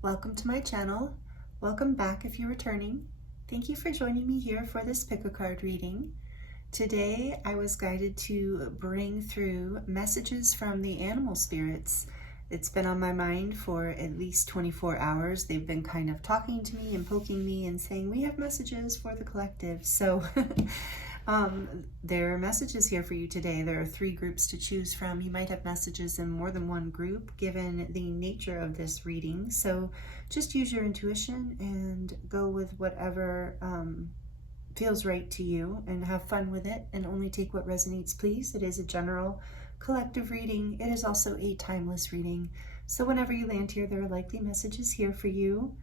Welcome to my channel. Welcome back if you're returning. Thank you for joining me here for this pick-a-card reading. Today I was guided to bring through messages from the animal spirits. It's been on my mind for at least 24 hours. They've been kind of talking to me and poking me and saying, we have messages for the collective. So there are messages here for you today. There are 3 groups to choose from. You might have messages in more than one group given the nature of this reading. So just use your intuition and go with whatever feels right to you and have fun with it, and only take what resonates, please. It is a general collective reading. It is also a timeless reading. So whenever you land here, there are likely messages here for you.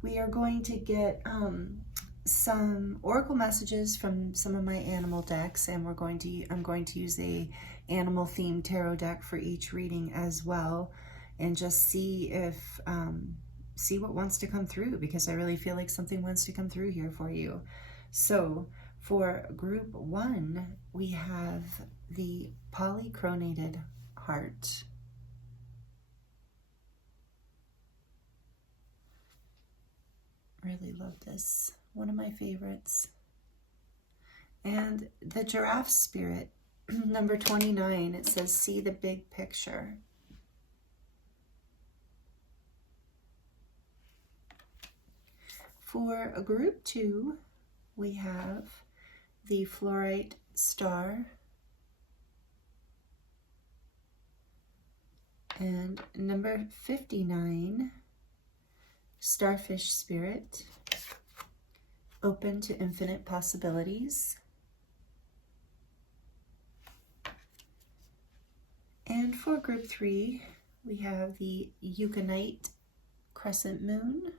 We are going to get some oracle messages from some of my animal decks, and I'm going to use a animal themed tarot deck for each reading as well, and just see if see what wants to come through, because I really feel like something wants to come through here for you. So for group 1, we have the polychromated heart. Really love this. One of my favorites. And the giraffe spirit, number 29, it says, see the big picture. For group 2, we have the Fluorite star, and number 59, Starfish spirit, open to infinite possibilities. And for group 3, we have the Unakite crescent moon,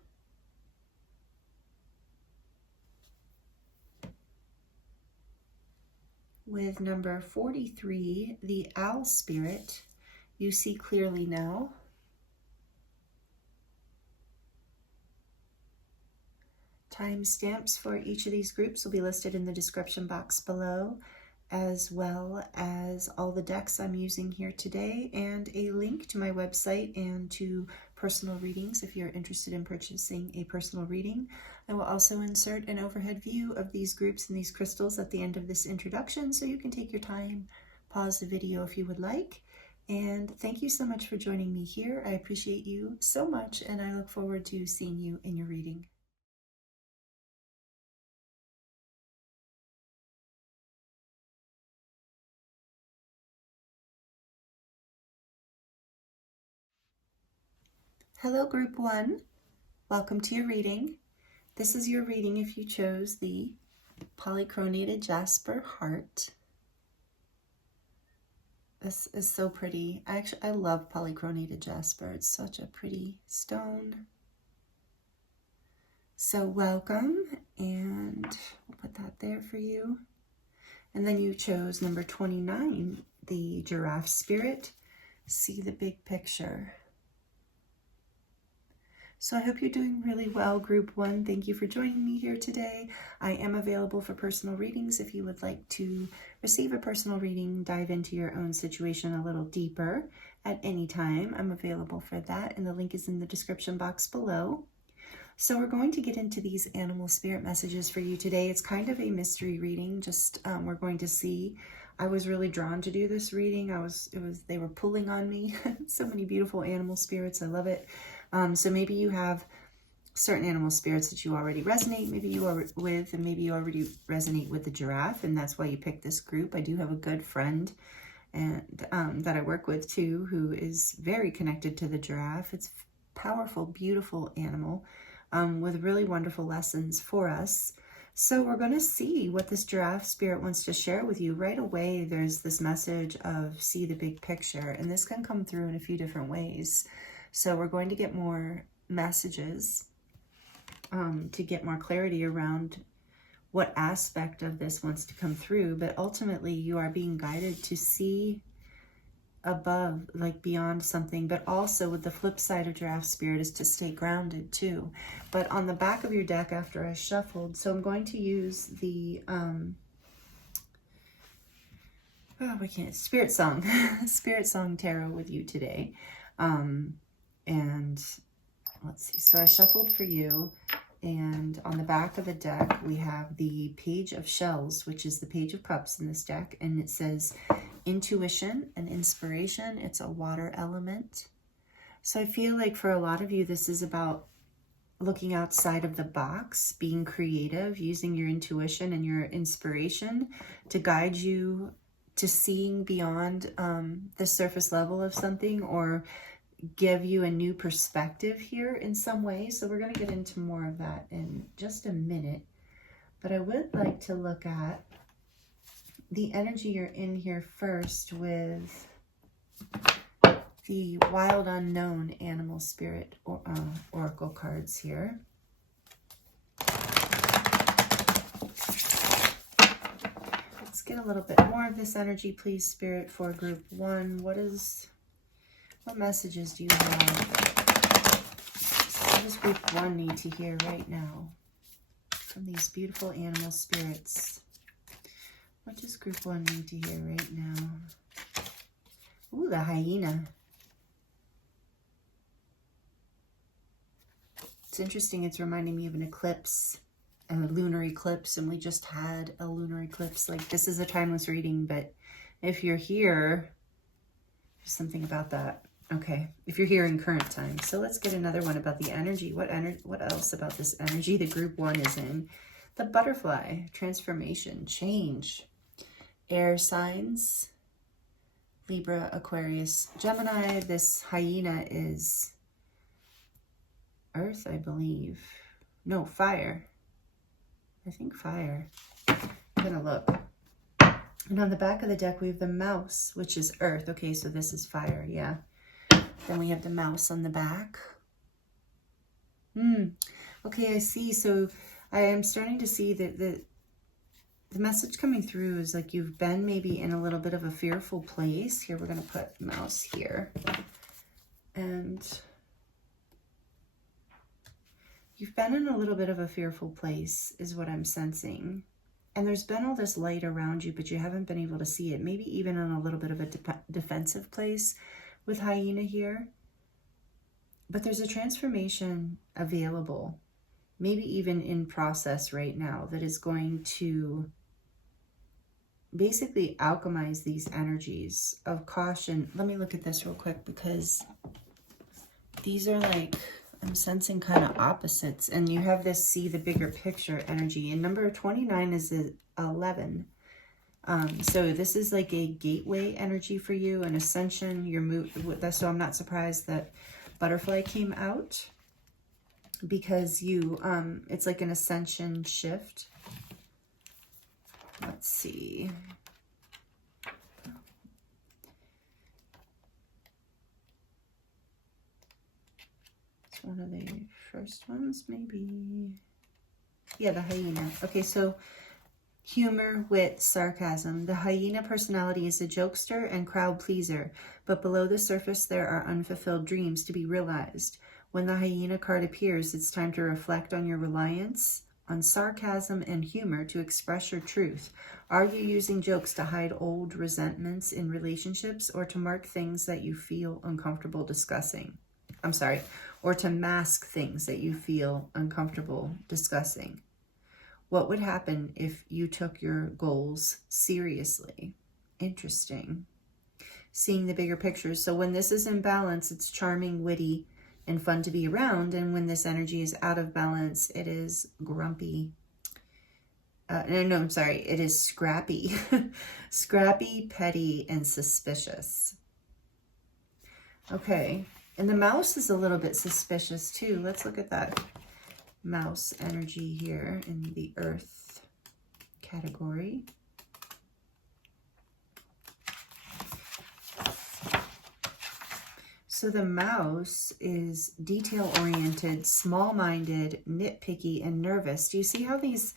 with number 43, the owl spirit, you see clearly now. Timestamps for each of these groups will be listed in the description box below, as well as all the decks I'm using here today, and a link to my website and to personal readings if you're interested in purchasing a personal reading. I will also insert an overhead view of these groups and these crystals at the end of this introduction, so you can take your time, pause the video if you would like. And thank you so much for joining me here. I appreciate you so much, and I look forward to seeing you in your reading. Hello, group 1. Welcome to your reading. This is your reading if you chose the polychromated Jasper heart. This is so pretty. I love polychromated Jasper. It's such a pretty stone. So welcome, and we'll put that there for you. And then you chose number 29, the giraffe spirit, see the big picture. So I hope you're doing really well, group 1. Thank you for joining me here today. I am available for personal readings if you would like to receive a personal reading, dive into your own situation a little deeper at any time. I'm available for that, and the link is in the description box below. So we're going to get into these animal spirit messages for you today. It's kind of a mystery reading. Just we're going to see. I was really drawn to do this reading. They were pulling on me. So many beautiful animal spirits. I love it. So maybe you have certain animal spirits that you already resonate, maybe you are with, and maybe you already resonate with the giraffe, and that's why you picked this group. I do have a good friend and that I work with too, who is very connected to the giraffe. It's a powerful, beautiful animal with really wonderful lessons for us. So we're going to see what this giraffe spirit wants to share with you. Right away, there's this message of see the big picture, and this can come through in a few different ways. So we're going to get more messages to get more clarity around what aspect of this wants to come through. But ultimately, you are being guided to see above, like beyond something. But also with the flip side of giraffe spirit is to stay grounded too. But on the back of your deck after I shuffled, so I'm going to use the Spirit Song Spirit Song Tarot with you today. And let's see. So I shuffled for you, and on the back of the deck, we have the Page of Shells, which is the Page of Cups in this deck, and it says intuition and inspiration. It's a water element. So I feel like for a lot of you, this is about looking outside of the box, being creative, using your intuition and your inspiration to guide you to seeing beyond the surface level of something, or give you a new perspective here in some way. So we're going to get into more of that in just a minute. But I would like to look at the energy you're in here first with the Wild Unknown Animal Spirit Oracle cards here. Let's get a little bit more of this energy, please, Spirit, for group 1. What messages do you have? What does group 1 need to hear right now from these beautiful animal spirits? What does group 1 need to hear right now? Ooh, the hyena. It's interesting. It's reminding me of an eclipse, a lunar eclipse, and we just had a lunar eclipse. Like, this is a timeless reading, but if you're here, there's something about that. Okay, if you're here in current time. So let's get another one about the energy. What else about this energy that group 1 is in? The butterfly, transformation, change, air signs, Libra, Aquarius, Gemini. This hyena is Earth, I believe. No, fire. I think fire. I'm gonna look. And on the back of the deck, we have the mouse, which is Earth. Okay, so this is fire, yeah. Then we have the mouse on the back. Okay, I see. So I am starting to see that the message coming through is like you've been maybe in a little bit of a fearful place. Here, we're going to put mouse here. And you've been in a little bit of a fearful place is what I'm sensing. And there's been all this light around you, but you haven't been able to see it. Maybe even in a little bit of a defensive place with hyena here. But there's a transformation available, maybe even in process right now, that is going to basically alchemize these energies of caution. Let me look at this real quick, because these are like, I'm sensing kind of opposites, and you have this see the bigger picture energy, and number 29 is 11. So this is like a gateway energy for you, an ascension, your move. So I'm not surprised that butterfly came out, because you, it's like an ascension shift. Let's see. It's one of the first ones, maybe. Yeah, the hyena. Okay, so humor, wit, sarcasm. The hyena personality is a jokester and crowd pleaser, but below the surface there are unfulfilled dreams to be realized. When the hyena card appears, it's time to reflect on your reliance on sarcasm and humor to express your truth. Are you using jokes to hide old resentments in relationships, or to mark things that you feel uncomfortable discussing? I'm sorry, or to mask things that you feel uncomfortable discussing? What would happen if you took your goals seriously? Interesting. Seeing the bigger picture. So when this is in balance, it's charming, witty, and fun to be around. And when this energy is out of balance, it is grumpy. It is scrappy. Scrappy, petty, and suspicious. Okay. And the mouse is a little bit suspicious too. Let's look at that mouse energy here in the earth category. So the mouse is detail-oriented, small-minded, nitpicky, and nervous. Do you see how this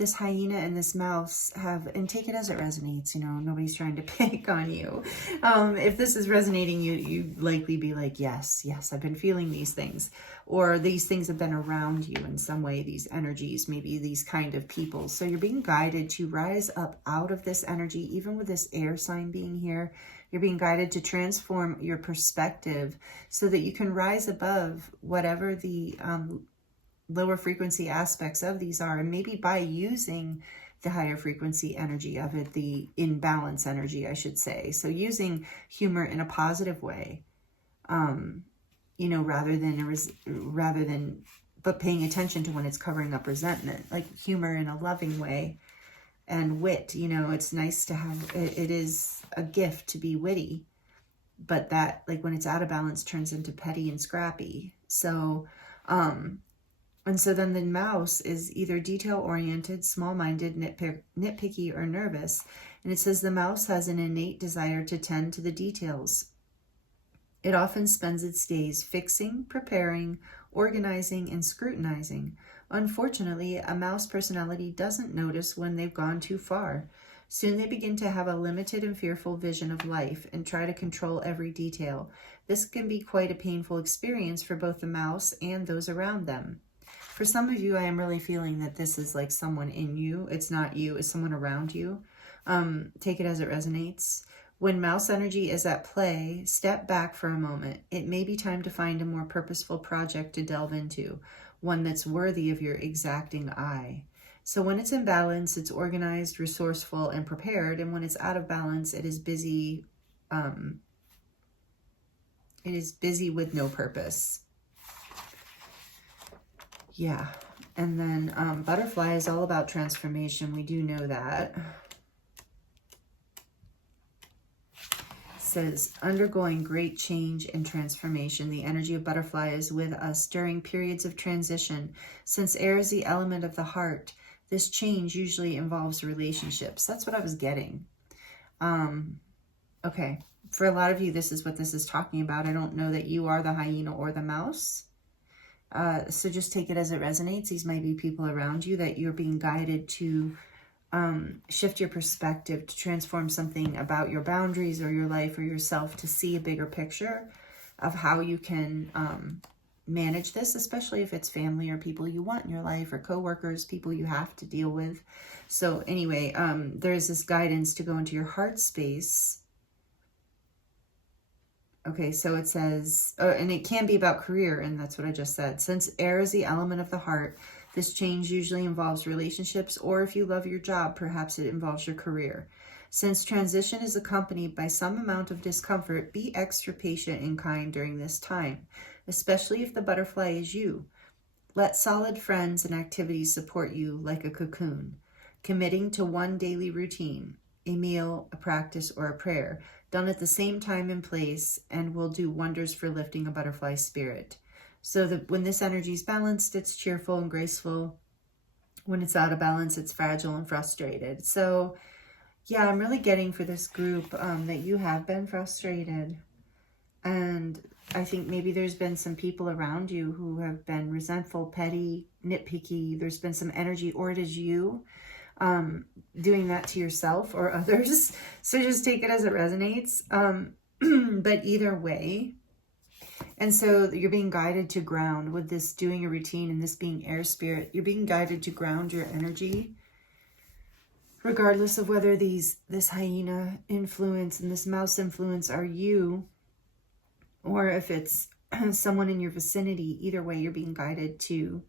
this hyena and this mouse have, and take it as it resonates, you know, nobody's trying to pick on you. If this is resonating, you likely be like, yes, I've been feeling these things, or these things have been around you in some way, these energies, maybe these kind of people. So you're being guided to rise up out of this energy, even with this air sign being here. You're being guided to transform your perspective so that you can rise above whatever the lower frequency aspects of these are, and maybe by using the higher frequency energy of it, the imbalance energy, I should say. So using humor in a positive way, you know, rather than, but paying attention to when it's covering up resentment, like humor in a loving way, and wit, you know, it's nice to have, it is a gift to be witty, but that, like, when it's out of balance, turns into petty and scrappy. So, and so then the mouse is either detail-oriented, small-minded, nitpicky, or nervous. And it says the mouse has an innate desire to tend to the details. It often spends its days fixing, preparing, organizing, and scrutinizing. Unfortunately, a mouse personality doesn't notice when they've gone too far. Soon they begin to have a limited and fearful vision of life and try to control every detail. This can be quite a painful experience for both the mouse and those around them. For some of you, I am really feeling that this is like someone in you. It's not you, it's someone around you. Take it as it resonates. When mouse energy is at play, step back for a moment. It may be time to find a more purposeful project to delve into, one that's worthy of your exacting eye. So when it's in balance, it's organized, resourceful, and prepared. And when it's out of balance, it is busy. It is busy with no purpose. Yeah. And then butterfly is all about transformation. We do know that. Says undergoing great change and transformation. The energy of butterfly is with us during periods of transition. Since air is the element of the heart, this change usually involves relationships. That's what I was getting. Okay. For a lot of you, this is what this is talking about. I don't know that you are the hyena or the mouse. So just take it as it resonates. These might be people around you that you're being guided to shift your perspective, to transform something about your boundaries or your life or yourself, to see a bigger picture of how you can manage this, especially if it's family or people you want in your life, or coworkers, people you have to deal with. So anyway, there's this guidance to go into your heart space. Okay, so it says, and it can be about career, and that's what I just said. Since air is the element of the heart, this change usually involves relationships, or if you love your job, perhaps it involves your career. Since transition is accompanied by some amount of discomfort, be extra patient and kind during this time, especially if the butterfly is you. Let solid friends and activities support you like a cocoon, committing to one daily routine, a meal, a practice, or a prayer, done at the same time and place, and will do wonders for lifting a butterfly spirit. So that when this energy is balanced, it's cheerful and graceful. When it's out of balance, it's fragile and frustrated. So yeah, I'm really getting for this group that you have been frustrated. And I think maybe there's been some people around you who have been resentful, petty, nitpicky. There's been some energy, or it is you doing that to yourself or others. So just take it as it resonates. But either way. And so you're being guided to ground with this doing a routine and this being air spirit. You're being guided to ground your energy, regardless of whether this hyena influence and this mouse influence are you, or if it's someone in your vicinity. Either way, you're being guided to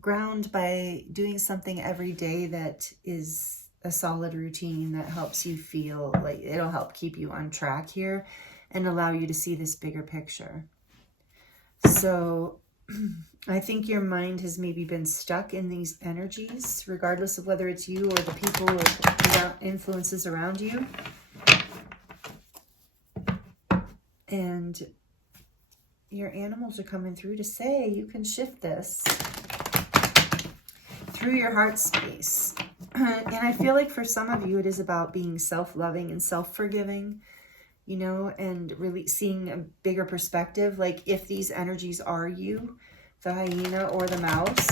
ground by doing something every day that is a solid routine that helps you feel like it'll help keep you on track here and allow you to see this bigger picture. So I think your mind has maybe been stuck in these energies, regardless of whether it's you or the people or influences around you. And your animals are coming through to say you can shift this through your heart space. And I feel like for some of you, it is about being self-loving and self-forgiving, you know, and really seeing a bigger perspective. Like if these energies are you, the hyena or the mouse,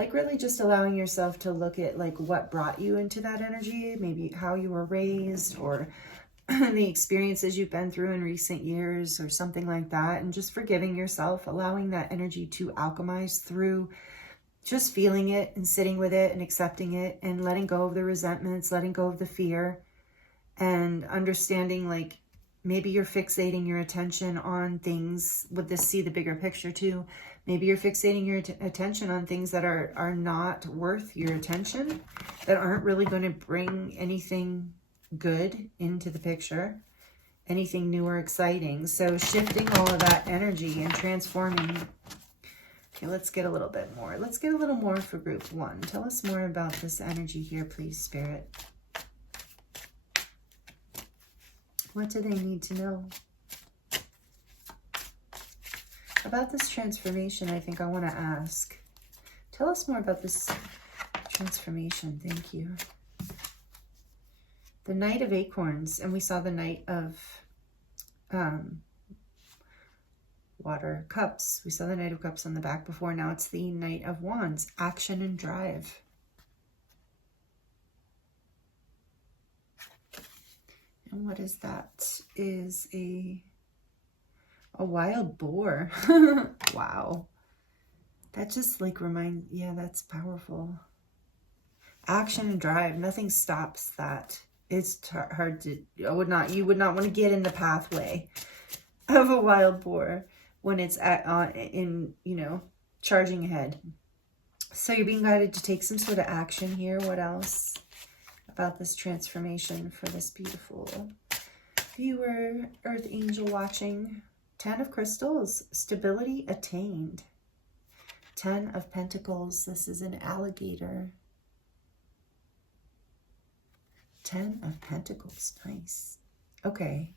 like really just allowing yourself to look at like what brought you into that energy, maybe how you were raised, or the experiences you've been through in recent years or something like that, and just forgiving yourself, allowing that energy to alchemize through just feeling it and sitting with it and accepting it and letting go of the resentments, letting go of the fear, and understanding like maybe you're fixating your attention on things with this, see the bigger picture too. Maybe you're fixating your attention on things that are not worth your attention, that aren't really going to bring anything good into the picture, anything new or exciting. So shifting all of that energy and transforming. Okay, let's get a little bit more. Let's get a little more for group 1. Tell us more about this energy here, please, Spirit. What do they need to know? About this transformation, I think I want to ask. Tell us more about this transformation. Thank you. The Knight of Acorns, and we saw the Knight of Water Cups. We saw the Knight of Cups on the back before. Now it's the Knight of Wands, action and drive. And what is that? Is a wild boar. Wow. That just like yeah, that's powerful. Action and drive. Nothing stops that. It's hard to, you would not want to get in the pathway of a wild boar when it's charging ahead. So you're being guided to take some sort of action here. What else about this transformation for this beautiful viewer, Earth Angel watching? 10 of Crystals, stability attained. 10 of Pentacles, this is an alligator. 10 of Pentacles, nice. Okay.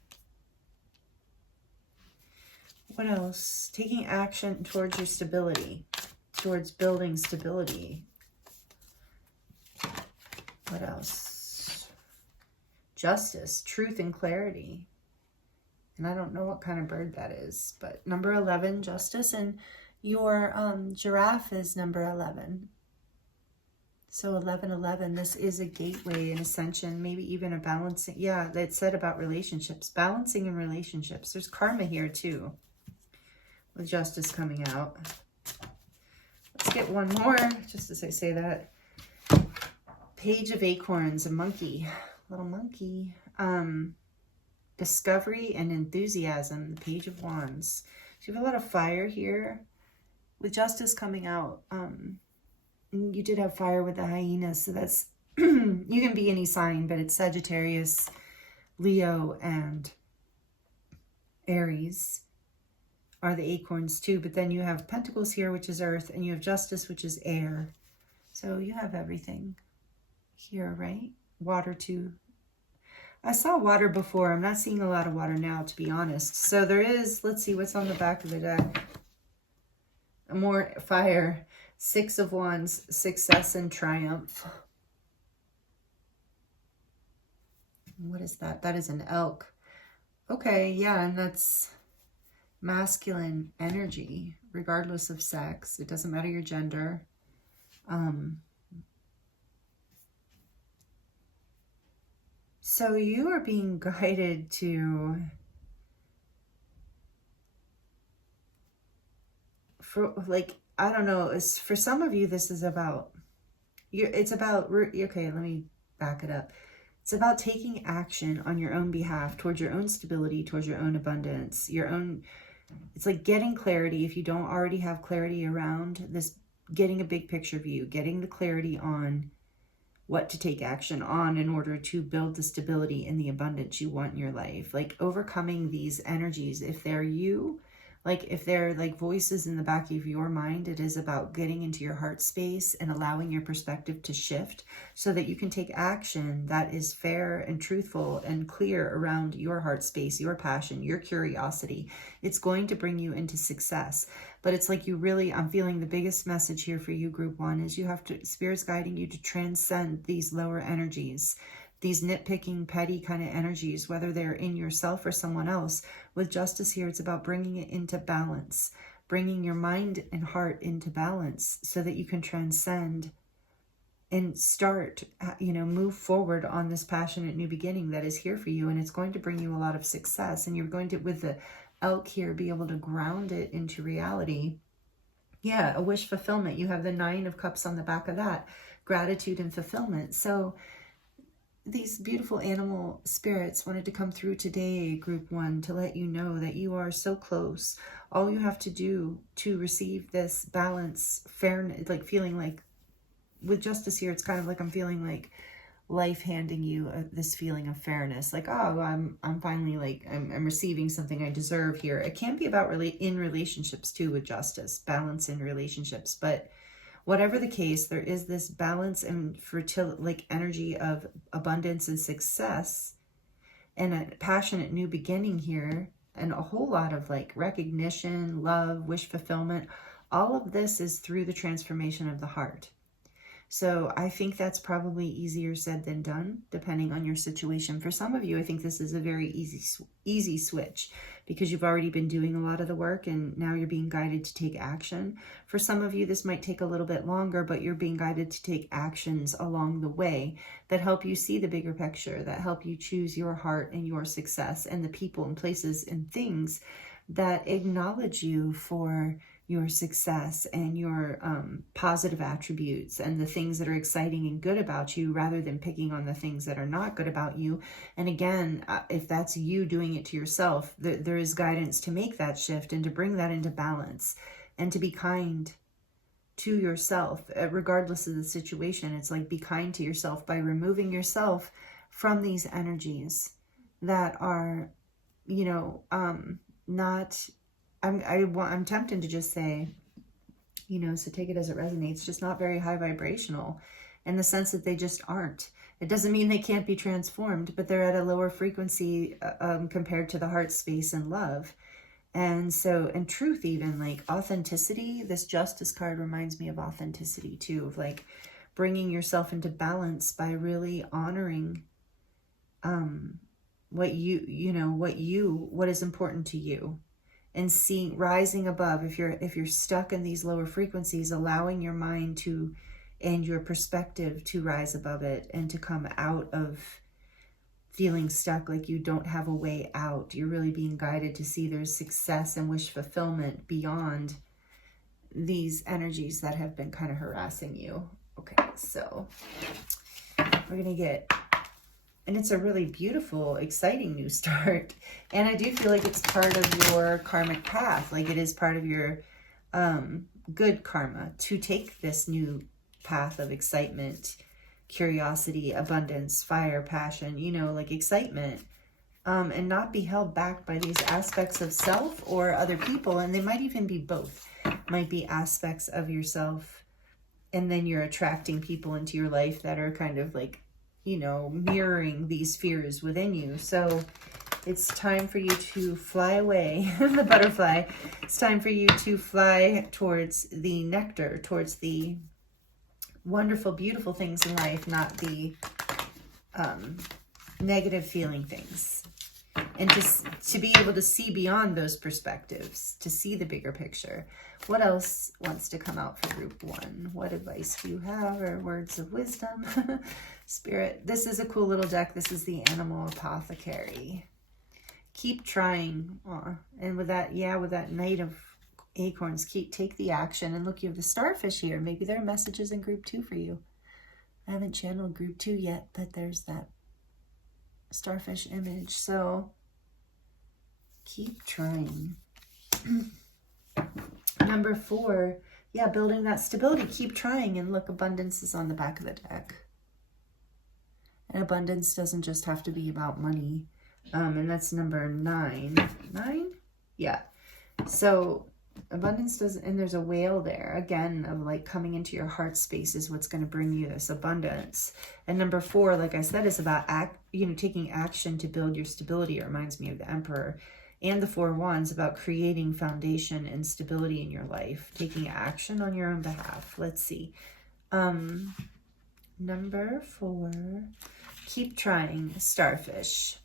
What else? Taking action towards your stability, towards building stability. What else? Justice, truth and clarity. And I don't know what kind of bird that is, but number 11, justice, and your giraffe is number 11. So 1111, this is a gateway, an ascension, maybe even a balancing. Yeah, it said about relationships, balancing in relationships. There's karma here too, with justice coming out. Let's get one more, just as I say that. Page of Acorns, a monkey, little monkey. Discovery and enthusiasm, the Page of Wands. So you have a lot of fire here with justice coming out. You did have fire with the hyenas, so that's you can be any sign, but it's Sagittarius, Leo, and Aries are the acorns too. But then you have Pentacles here, which is earth, and you have justice, which is air. So you have everything here, right? Water too. I saw water before. I'm not seeing a lot of water now, to be honest. So there is, let's see what's on the back of the deck. More fire. 6 of Wands, success and triumph. What is that? That is an elk. Okay, yeah, and that's masculine energy, regardless of sex. It doesn't matter your gender. So you are being guided to, I don't know, for some of you, this is about, okay, let me back it up. It's about taking action on your own behalf, towards your own stability, towards your own abundance, it's like getting clarity. If you don't already have clarity around this, getting a big picture view, getting the clarity on what to take action on in order to build the stability and the abundance you want in your life. Like overcoming these energies, if they're you, like if they're like voices in the back of your mind, it is about getting into your heart space and allowing your perspective to shift so that you can take action that is fair and truthful and clear around your heart space, your passion, your curiosity. It's going to bring you into success. But it's like I'm feeling the biggest message here for you, group 1, is you have to, Spirit's guiding you to transcend these lower energies, these nitpicking, petty kind of energies, whether they're in yourself or someone else. With justice here, it's about bringing it into balance, bringing your mind and heart into balance so that you can transcend and start, move forward on this passionate new beginning that is here for you. And it's going to bring you a lot of success. And you're going to, with the elk here, be able to ground it into reality. Yeah, a wish fulfillment. You have the 9 of Cups on the back of that. Gratitude and fulfillment. So these beautiful animal spirits wanted to come through today, group 1, to let you know that you are so close. All you have to do to receive this balance, fairness, like feeling like, with justice here, it's kind of like I'm feeling like life handing you this feeling of fairness, like, oh, I'm finally, like, I'm receiving something I deserve here. It can be about in relationships too, with justice, balance in relationships. But whatever the case, there is this balance and fertility, like energy of abundance and success, and a passionate new beginning here, and a whole lot of like recognition, love, wish fulfillment. All of this is through the transformation of the heart. So I think that's probably easier said than done, depending on your situation. For some of you, I think this is a very easy switch, because you've already been doing a lot of the work and now you're being guided to take action. For some of you, this might take a little bit longer, but you're being guided to take actions along the way that help you see the bigger picture, that help you choose your heart and your success, and the people and places and things that acknowledge you for your success and your positive attributes and the things that are exciting and good about you, rather than picking on the things that are not good about you. And again, if that's you doing it to yourself, there is guidance to make that shift and to bring that into balance, and to be kind to yourself, regardless of the situation. It's like, be kind to yourself by removing yourself from these energies that are, not, I'm tempted to just say, so take it as it resonates, just not very high vibrational, in the sense that they just aren't. It doesn't mean they can't be transformed, but they're at a lower frequency compared to the heart space and love. And so, and truth, even like authenticity, this Justice card reminds me of authenticity too, of like bringing yourself into balance by really honoring what is important to you. And seeing, rising above, if you're stuck in these lower frequencies, allowing your mind to, and your perspective to rise above it, and to come out of feeling stuck, like you don't have a way out. You're really being guided to see there's success and wish fulfillment beyond these energies that have been kind of harassing you. Okay, so we're gonna get, and it's a really beautiful, exciting new start. And I do feel like it's part of your karmic path. Like it is part of your good karma to take this new path of excitement, curiosity, abundance, fire, passion, like excitement, and not be held back by these aspects of self or other people. And they might even be both. Might be aspects of yourself, and then you're attracting people into your life that are kind of like, mirroring these fears within you. So it's time for you to fly away, the butterfly. It's time for you to fly towards the nectar, towards the wonderful, beautiful things in life, not the negative feeling things. And just to be able to see beyond those perspectives, to see the bigger picture. What else wants to come out for group 1? What advice do you have, or words of wisdom? Spirit, this is a cool little deck. This is the Animal Apothecary. Keep trying. And with that, with that Knight of Acorns, take the action. And look, you have the Starfish here. Maybe there are messages in group 2 for you. I haven't channeled group 2 yet, but there's that Starfish image. So keep trying. Number 4, building that stability. Keep trying. And look, abundance is on the back of the deck. And abundance doesn't just have to be about money. And that's number 9. 9? Yeah. So abundance doesn't, and there's a whale there again, of like coming into your heart space is what's going to bring you this abundance. And number 4, like I said, is about taking action to build your stability. It reminds me of the Emperor. And the 4 Wands, about creating foundation and stability in your life, taking action on your own behalf. Let's see. Number 4, keep trying, Starfish.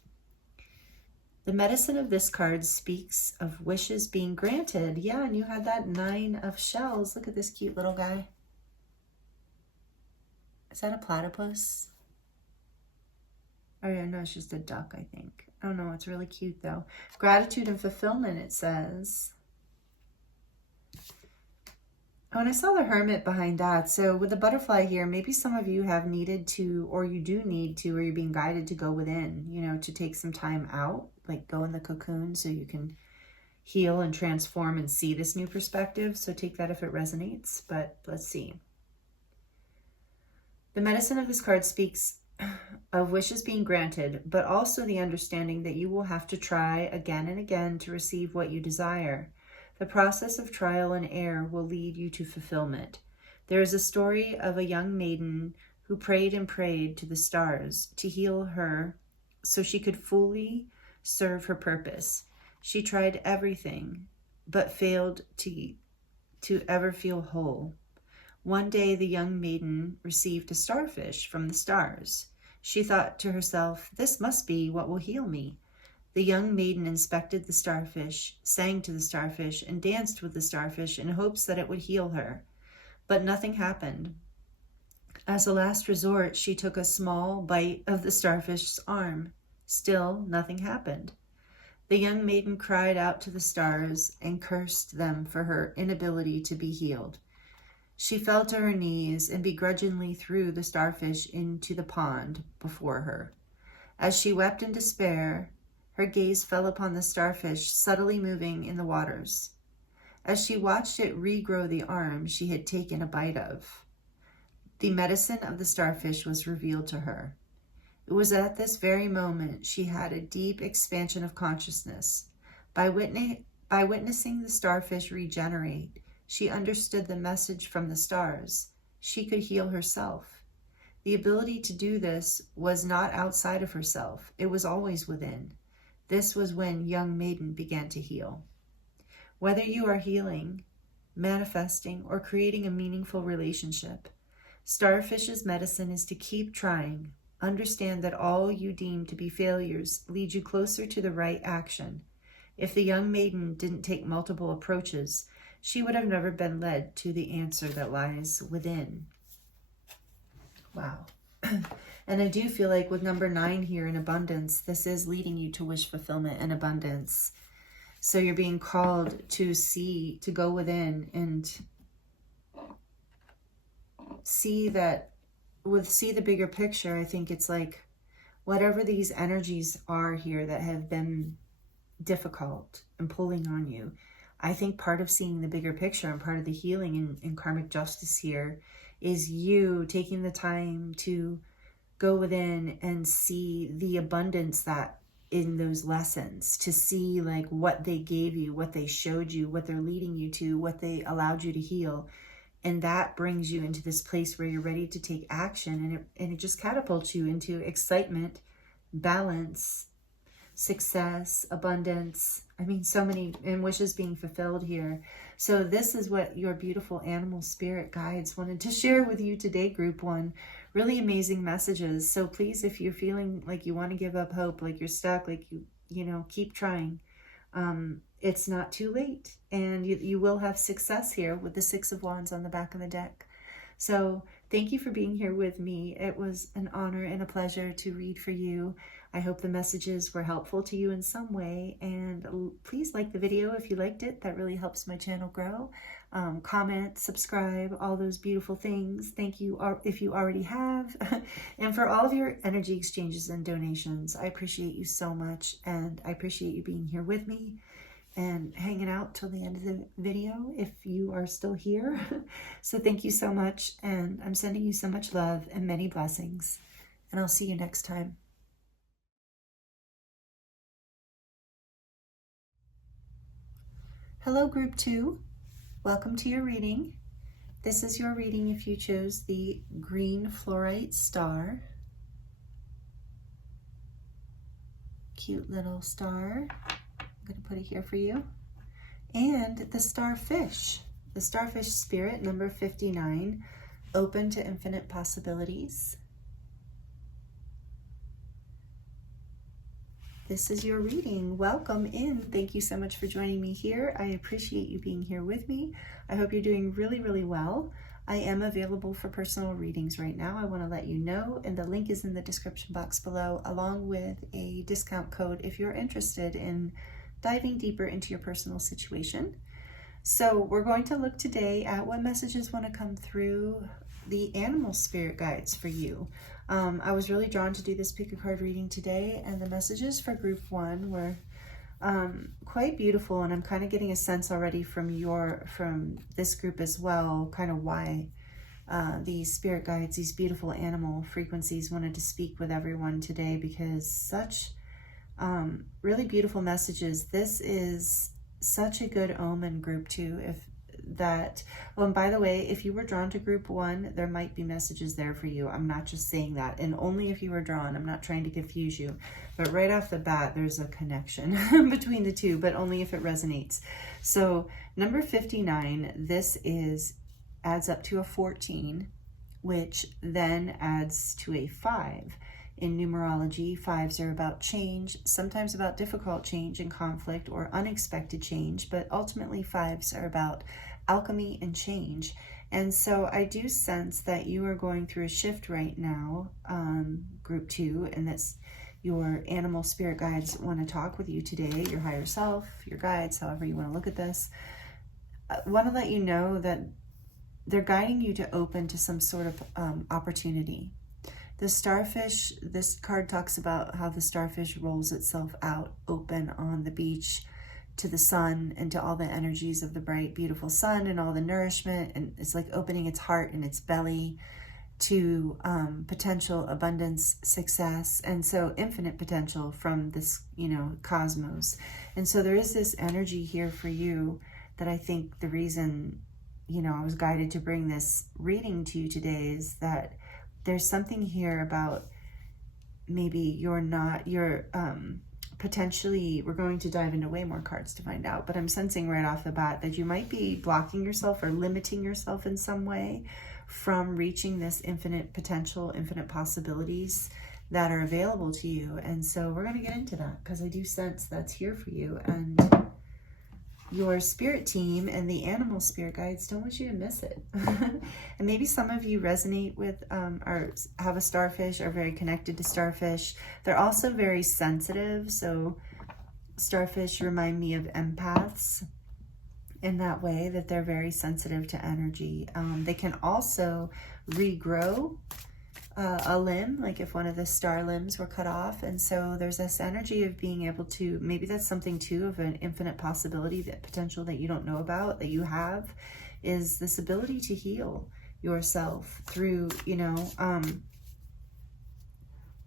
The medicine of this card speaks of wishes being granted. Yeah, and you had that 9 of shells. Look at this cute little guy. Is that a platypus? Oh yeah, no, it's just a duck, I think. I don't know, it's really cute though. Gratitude and fulfillment, it says. Oh, and I saw the hermit behind that. So with the butterfly here, maybe some of you have needed to, or you do need to, or you're being guided to go within, you know, to take some time out, like go in the cocoon so you can heal and transform and see this new perspective. So take that if it resonates, but let's see. The medicine of this card speaks of wishes being granted, but also the understanding that you will have to try again and again to receive what you desire. The process of trial and error will lead you to fulfillment. There is a story of a young maiden who prayed and prayed to the stars to heal her so she could fully serve her purpose. She tried everything, but failed to ever feel whole. One day, the young maiden received a starfish from the stars. She thought to herself, "This must be what will heal me." The young maiden inspected the starfish, sang to the starfish, and danced with the starfish in hopes that it would heal her. But nothing happened. As a last resort, she took a small bite of the starfish's arm. Still, nothing happened. The young maiden cried out to the stars and cursed them for her inability to be healed. She fell to her knees and begrudgingly threw the starfish into the pond before her. As she wept in despair, her gaze fell upon the starfish subtly moving in the waters. As she watched it regrow the arm she had taken a bite of, the medicine of the starfish was revealed to her. It was at this very moment she had a deep expansion of consciousness. By witnessing the starfish regenerate, she understood the message from the stars. She could heal herself. The ability to do this was not outside of herself. It was always within. This was when young maiden began to heal. Whether you are healing, manifesting, or creating a meaningful relationship, Starfish's medicine is to keep trying. Understand that all you deem to be failures lead you closer to the right action. If the young maiden didn't take multiple approaches, she would have never been led to the answer that lies within. Wow. And I do feel like with number 9 here in abundance, this is leading you to wish fulfillment and abundance. So you're being called to see, to go within and see that, see the bigger picture. I think it's like whatever these energies are here that have been difficult and pulling on you, I think part of seeing the bigger picture and part of the healing and karmic justice here is you taking the time to go within and see the abundance that in those lessons, to see like what they gave you, what they showed you, what they're leading you to, what they allowed you to heal. And that brings you into this place where you're ready to take action, and it just catapults you into excitement, balance, success, abundance. I mean, so many, and wishes being fulfilled here. So this is what your beautiful animal spirit guides wanted to share with you today, group 1. Really amazing messages. So please, if you're feeling like you want to give up hope, like you're stuck, like you know, keep trying. It's not too late, and you will have success here with the 6 of Wands on the back of the deck. So thank you for being here with me. It was an honor and a pleasure to read for you. I hope the messages were helpful to you in some way, and please like the video if you liked it. That really helps my channel grow. Comment, subscribe, all those beautiful things. Thank you if you already have. And for all of your energy exchanges and donations, I appreciate you so much, and I appreciate you being here with me and hanging out till the end of the video if you are still here. So thank you so much, and I'm sending you so much love and many blessings, and I'll see you next time. Hello, group 2. Welcome to your reading. This is your reading if you chose the green fluorite star. Cute little star. I'm going to put it here for you. And the starfish spirit, number 59, open to infinite possibilities. this is your reading. Welcome in. Thank you so much for joining me here. I appreciate you being here with me. I hope you're doing really, really well. I am available for personal readings right now. I want to let you know, and the link is in the description box below, along with a discount code if you're interested in diving deeper into your personal situation. So we're going to look today at what messages want to come through the animal spirit guides for you. I was really drawn to do this pick a card reading today, and the messages for group 1 were quite beautiful, and I'm kind of getting a sense already from this group as well, kind of why these spirit guides, these beautiful animal frequencies, wanted to speak with everyone today, because such really beautiful messages. This is such a good omen, group 2. And by the way, if you were drawn to group 1, there might be messages there for you. I'm not just saying that, and only if you were drawn. I'm not trying to confuse you, but right off the bat, there's a connection between the two, but only if it resonates. So number 59, this adds up to a 14, which then adds to a 5. In numerology, 5s are about change, sometimes about difficult change and conflict or unexpected change, but ultimately 5s are about alchemy and change. And so I do sense that you are going through a shift right now, group 2, and that's your animal spirit guides want to talk with you today, your higher self, your guides, however you want to look at this. I want to let you know that they're guiding you to open to some sort of opportunity. The starfish, this card talks about how the starfish rolls itself out open on the beach to the sun and to all the energies of the bright, beautiful sun and all the nourishment. And it's like opening its heart and its belly to potential abundance, success, and so infinite potential from this, cosmos. And so there is this energy here for you that I think the reason, I was guided to bring this reading to you today is that there's something here about maybe potentially, we're going to dive into way more cards to find out, but I'm sensing right off the bat that you might be blocking yourself or limiting yourself in some way from reaching this infinite potential, infinite possibilities that are available to you. And so we're going to get into that, because I do sense that's here for you. And your spirit team and the animal spirit guides don't want you to miss it. And maybe some of you resonate with or have a starfish, are very connected to starfish. They're also very sensitive. So starfish remind me of empaths in that way, that they're very sensitive to energy. They can also regrow a limb, like if one of the star limbs were cut off. And so there's this energy of being able to, maybe that's something too of an infinite possibility, that potential that you don't know about, that you have, is this ability to heal yourself through,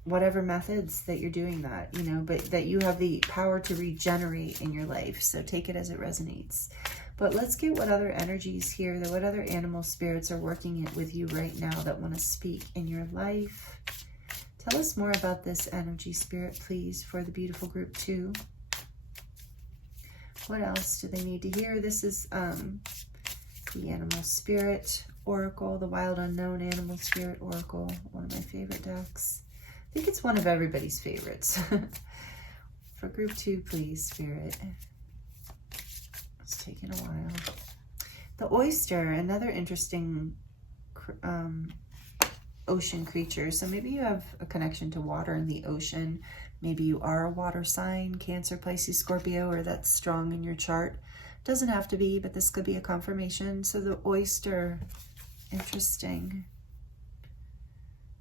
whatever methods that you're doing that, but that you have the power to regenerate in your life. So take it as it resonates. But let's get what other energies here, what other animal spirits are working it with you right now that want to speak in your life. Tell us more about this energy, spirit, please, for the beautiful group 2. What else do they need to hear? This is the Animal Spirit Oracle, the Wild Unknown Animal Spirit Oracle, one of my favorite decks. I think it's one of everybody's favorites. For group 2, please, Spirit. It's taken a while. The oyster, another interesting ocean creature. So maybe you have a connection to water in the ocean. Maybe you are a water sign, Cancer, Pisces, Scorpio, or that's strong in your chart. Doesn't have to be, but this could be a confirmation. So the oyster, interesting.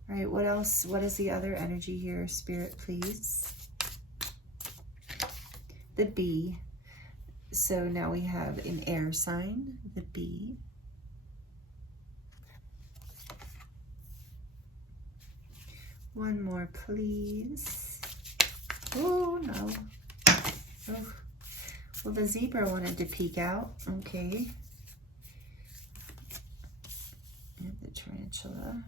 All right, what else? What is the other energy here, Spirit, please? The bee. So now we have an air sign, the bee. One more, please. Oh, no. Oh. Well, the zebra wanted to peek out. Okay. And the tarantula.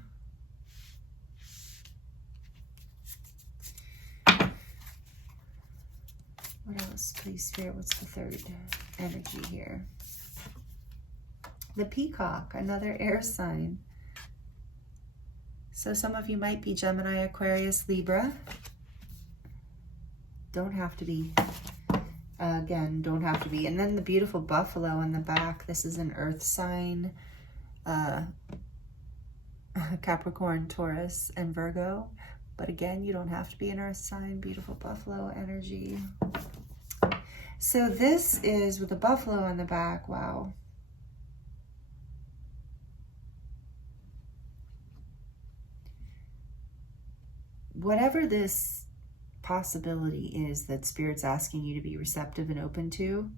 What else, please, Spirit? What's the third energy here? The peacock, another air sign. So some of you might be Gemini, Aquarius, Libra. Don't have to be. Again, don't have to be. And then the beautiful buffalo on the back. This is an earth sign. Capricorn, Taurus, and Virgo. But again, you don't have to be an earth sign. Beautiful buffalo energy. So this is with the buffalo on the back. Wow. Whatever this possibility is that Spirit's asking you to be receptive and open to,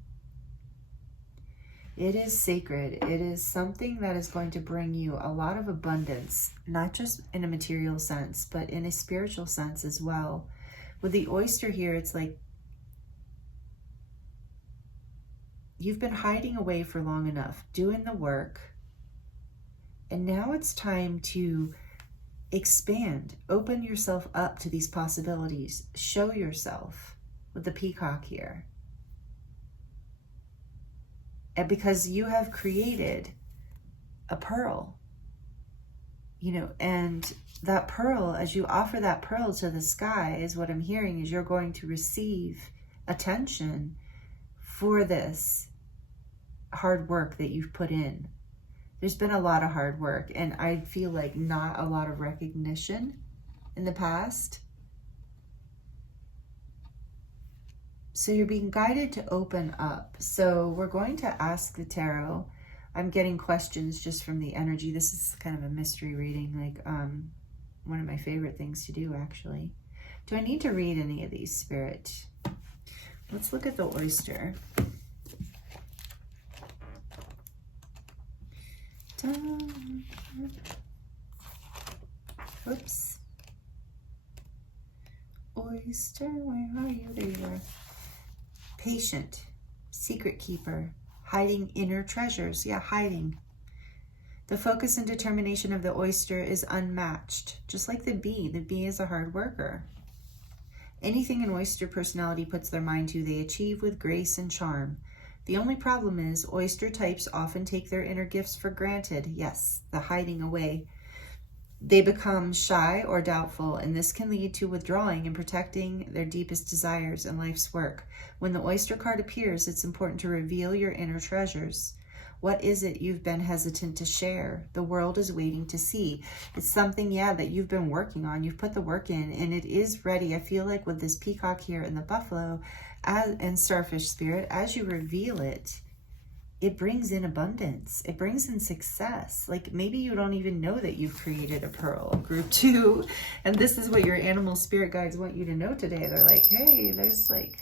it is sacred. It is something that is going to bring you a lot of abundance, not just in a material sense, but in a spiritual sense as well. With the oyster here, it's like you've been hiding away for long enough, doing the work, and now it's time to expand, open yourself up to these possibilities, show yourself with the peacock here. And because you have created a pearl, you know, and that pearl, as you offer that pearl to the sky, is what I'm hearing is you're going to receive attention for this hard work that you've put in. There's been a lot of hard work, and I feel like not a lot of recognition in the past. So you're being guided to open up. So we're going to ask the tarot. I'm getting questions just from the energy. This is kind of a mystery reading, like one of my favorite things to do, actually. Do I need to read any of these, Spirit? Let's look at the oyster. Oops. Oyster, where are you? There you are. Patient, secret keeper, hiding inner treasures. Yeah, hiding. The focus and determination of the oyster is unmatched, just like the bee. The bee is a hard worker. Anything an oyster personality puts their mind to, they achieve with grace and charm. The only problem is oyster types often take their inner gifts for granted. Yes, the hiding away. They become shy or doubtful, and this can lead to withdrawing and protecting their deepest desires in life's work. When the oyster card appears, it's important to reveal your inner treasures. What is it you've been hesitant to share? The world is waiting to see. It's something, yeah, that you've been working on. You've put the work in, and it is ready. I feel like with this peacock here and the buffalo and starfish spirit, as you reveal it, it brings in abundance. It brings in success. Like maybe you don't even know that you've created a pearl, group 2. And this is what your animal spirit guides want you to know today. They're like, hey, there's like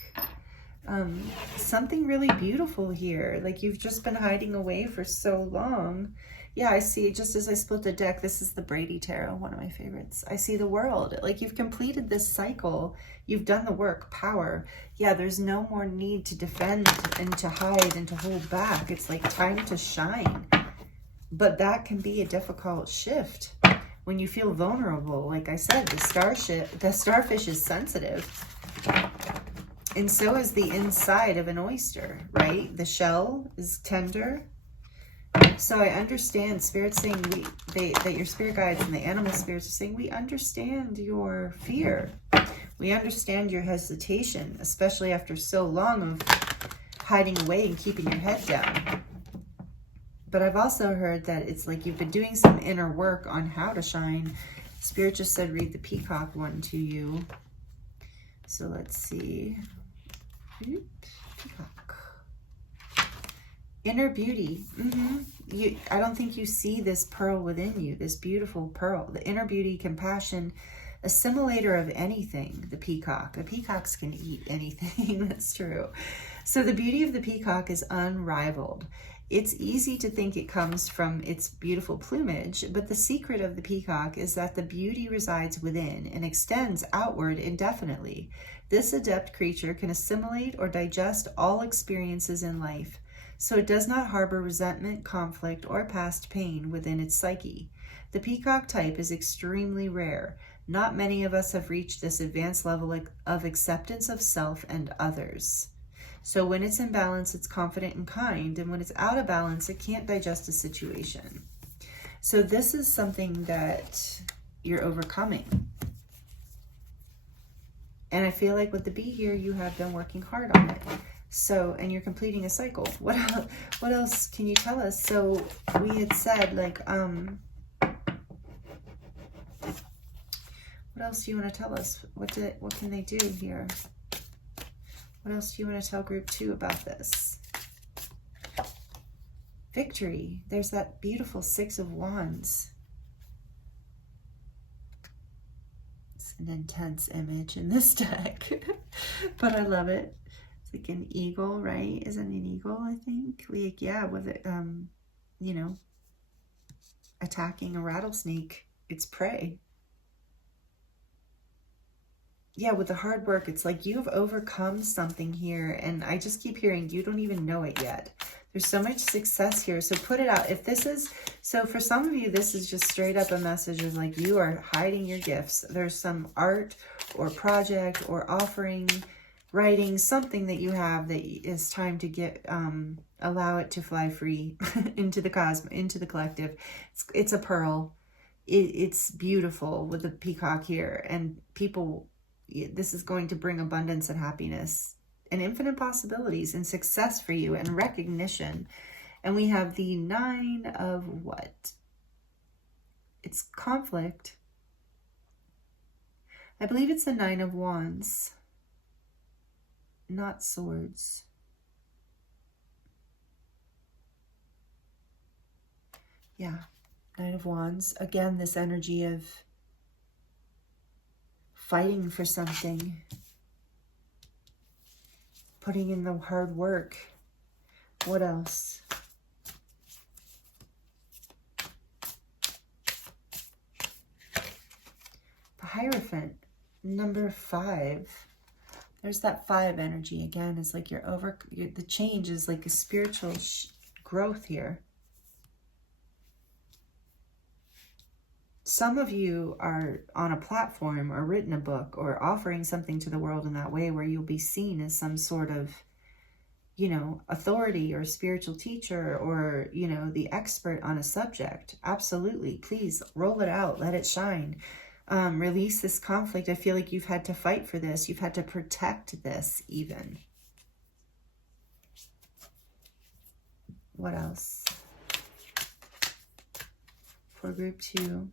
something really beautiful here. Like you've just been hiding away for so long. Yeah, I see, just as I split the deck, this is the Brady Tarot, one of my favorites. I see the world. Like you've completed this cycle. You've done the work, power. Yeah, there's no more need to defend and to hide and to hold back. It's like time to shine. But that can be a difficult shift when you feel vulnerable. Like I said, the starfish is sensitive. And so is the inside of an oyster, right? The shell is tender. So I understand Spirit saying that your spirit guides and the animal spirits are saying, we understand your fear. We understand your hesitation, especially after so long of hiding away and keeping your head down. But I've also heard that it's like you've been doing some inner work on how to shine. Spirit just said, read the peacock one to you. So let's see. Peacock. Inner beauty. I don't think you see this pearl within you, this beautiful pearl. The inner beauty, compassion, assimilator of anything, the peacock. The peacocks can eat anything, that's true. So the beauty of the peacock is unrivaled. It's easy to think it comes from its beautiful plumage, but the secret of the peacock is that the beauty resides within and extends outward indefinitely. This adept creature can assimilate or digest all experiences in life, so it does not harbor resentment, conflict, or past pain within its psyche. The peacock type is extremely rare. Not many of us have reached this advanced level of acceptance of self and others. So when it's in balance, it's confident and kind, and when it's out of balance, it can't digest a situation. So this is something that you're overcoming. And I feel like with the bee here, you have been working hard on it. So, and you're completing a cycle. What else can you tell us? So we had said, like, what else do you want to tell us? What can they do here? What else do you want to tell group 2 about this? Victory. There's that beautiful 6 of Wands. It's an intense image in this deck, but I love it. It's like an eagle, right? Isn't it an eagle, I think? Like, yeah, with it, you know, attacking a rattlesnake, its prey. Yeah, with the hard work, it's like you've overcome something here, and I just keep hearing you don't even know it yet. There's so much success here, so put it out. If this is, so for some of you, this is just straight up a message of like you are hiding your gifts. There's some art or project or offering, writing, something that you have that is time to get, allow it to fly free into the cosmos, into the collective. It's a pearl. It's beautiful with the peacock here, and people, this is going to bring abundance and happiness and infinite possibilities and success for you and recognition. And we have the 9 of what? It's conflict. I believe it's the 9 of Wands, not swords. Yeah, 9 of Wands. Again, this energy of fighting for something, putting in the hard work. What else? The Hierophant, number 5. There's that 5 energy again. It's like the change is like a spiritual growth here. Some of you are on a platform or written a book or offering something to the world in that way where you'll be seen as some sort of, you know, authority or spiritual teacher or, you know, the expert on a subject. Absolutely. Please roll it out. Let it shine. Release this conflict. I feel like you've had to fight for this. You've had to protect this even. What else? For group 2.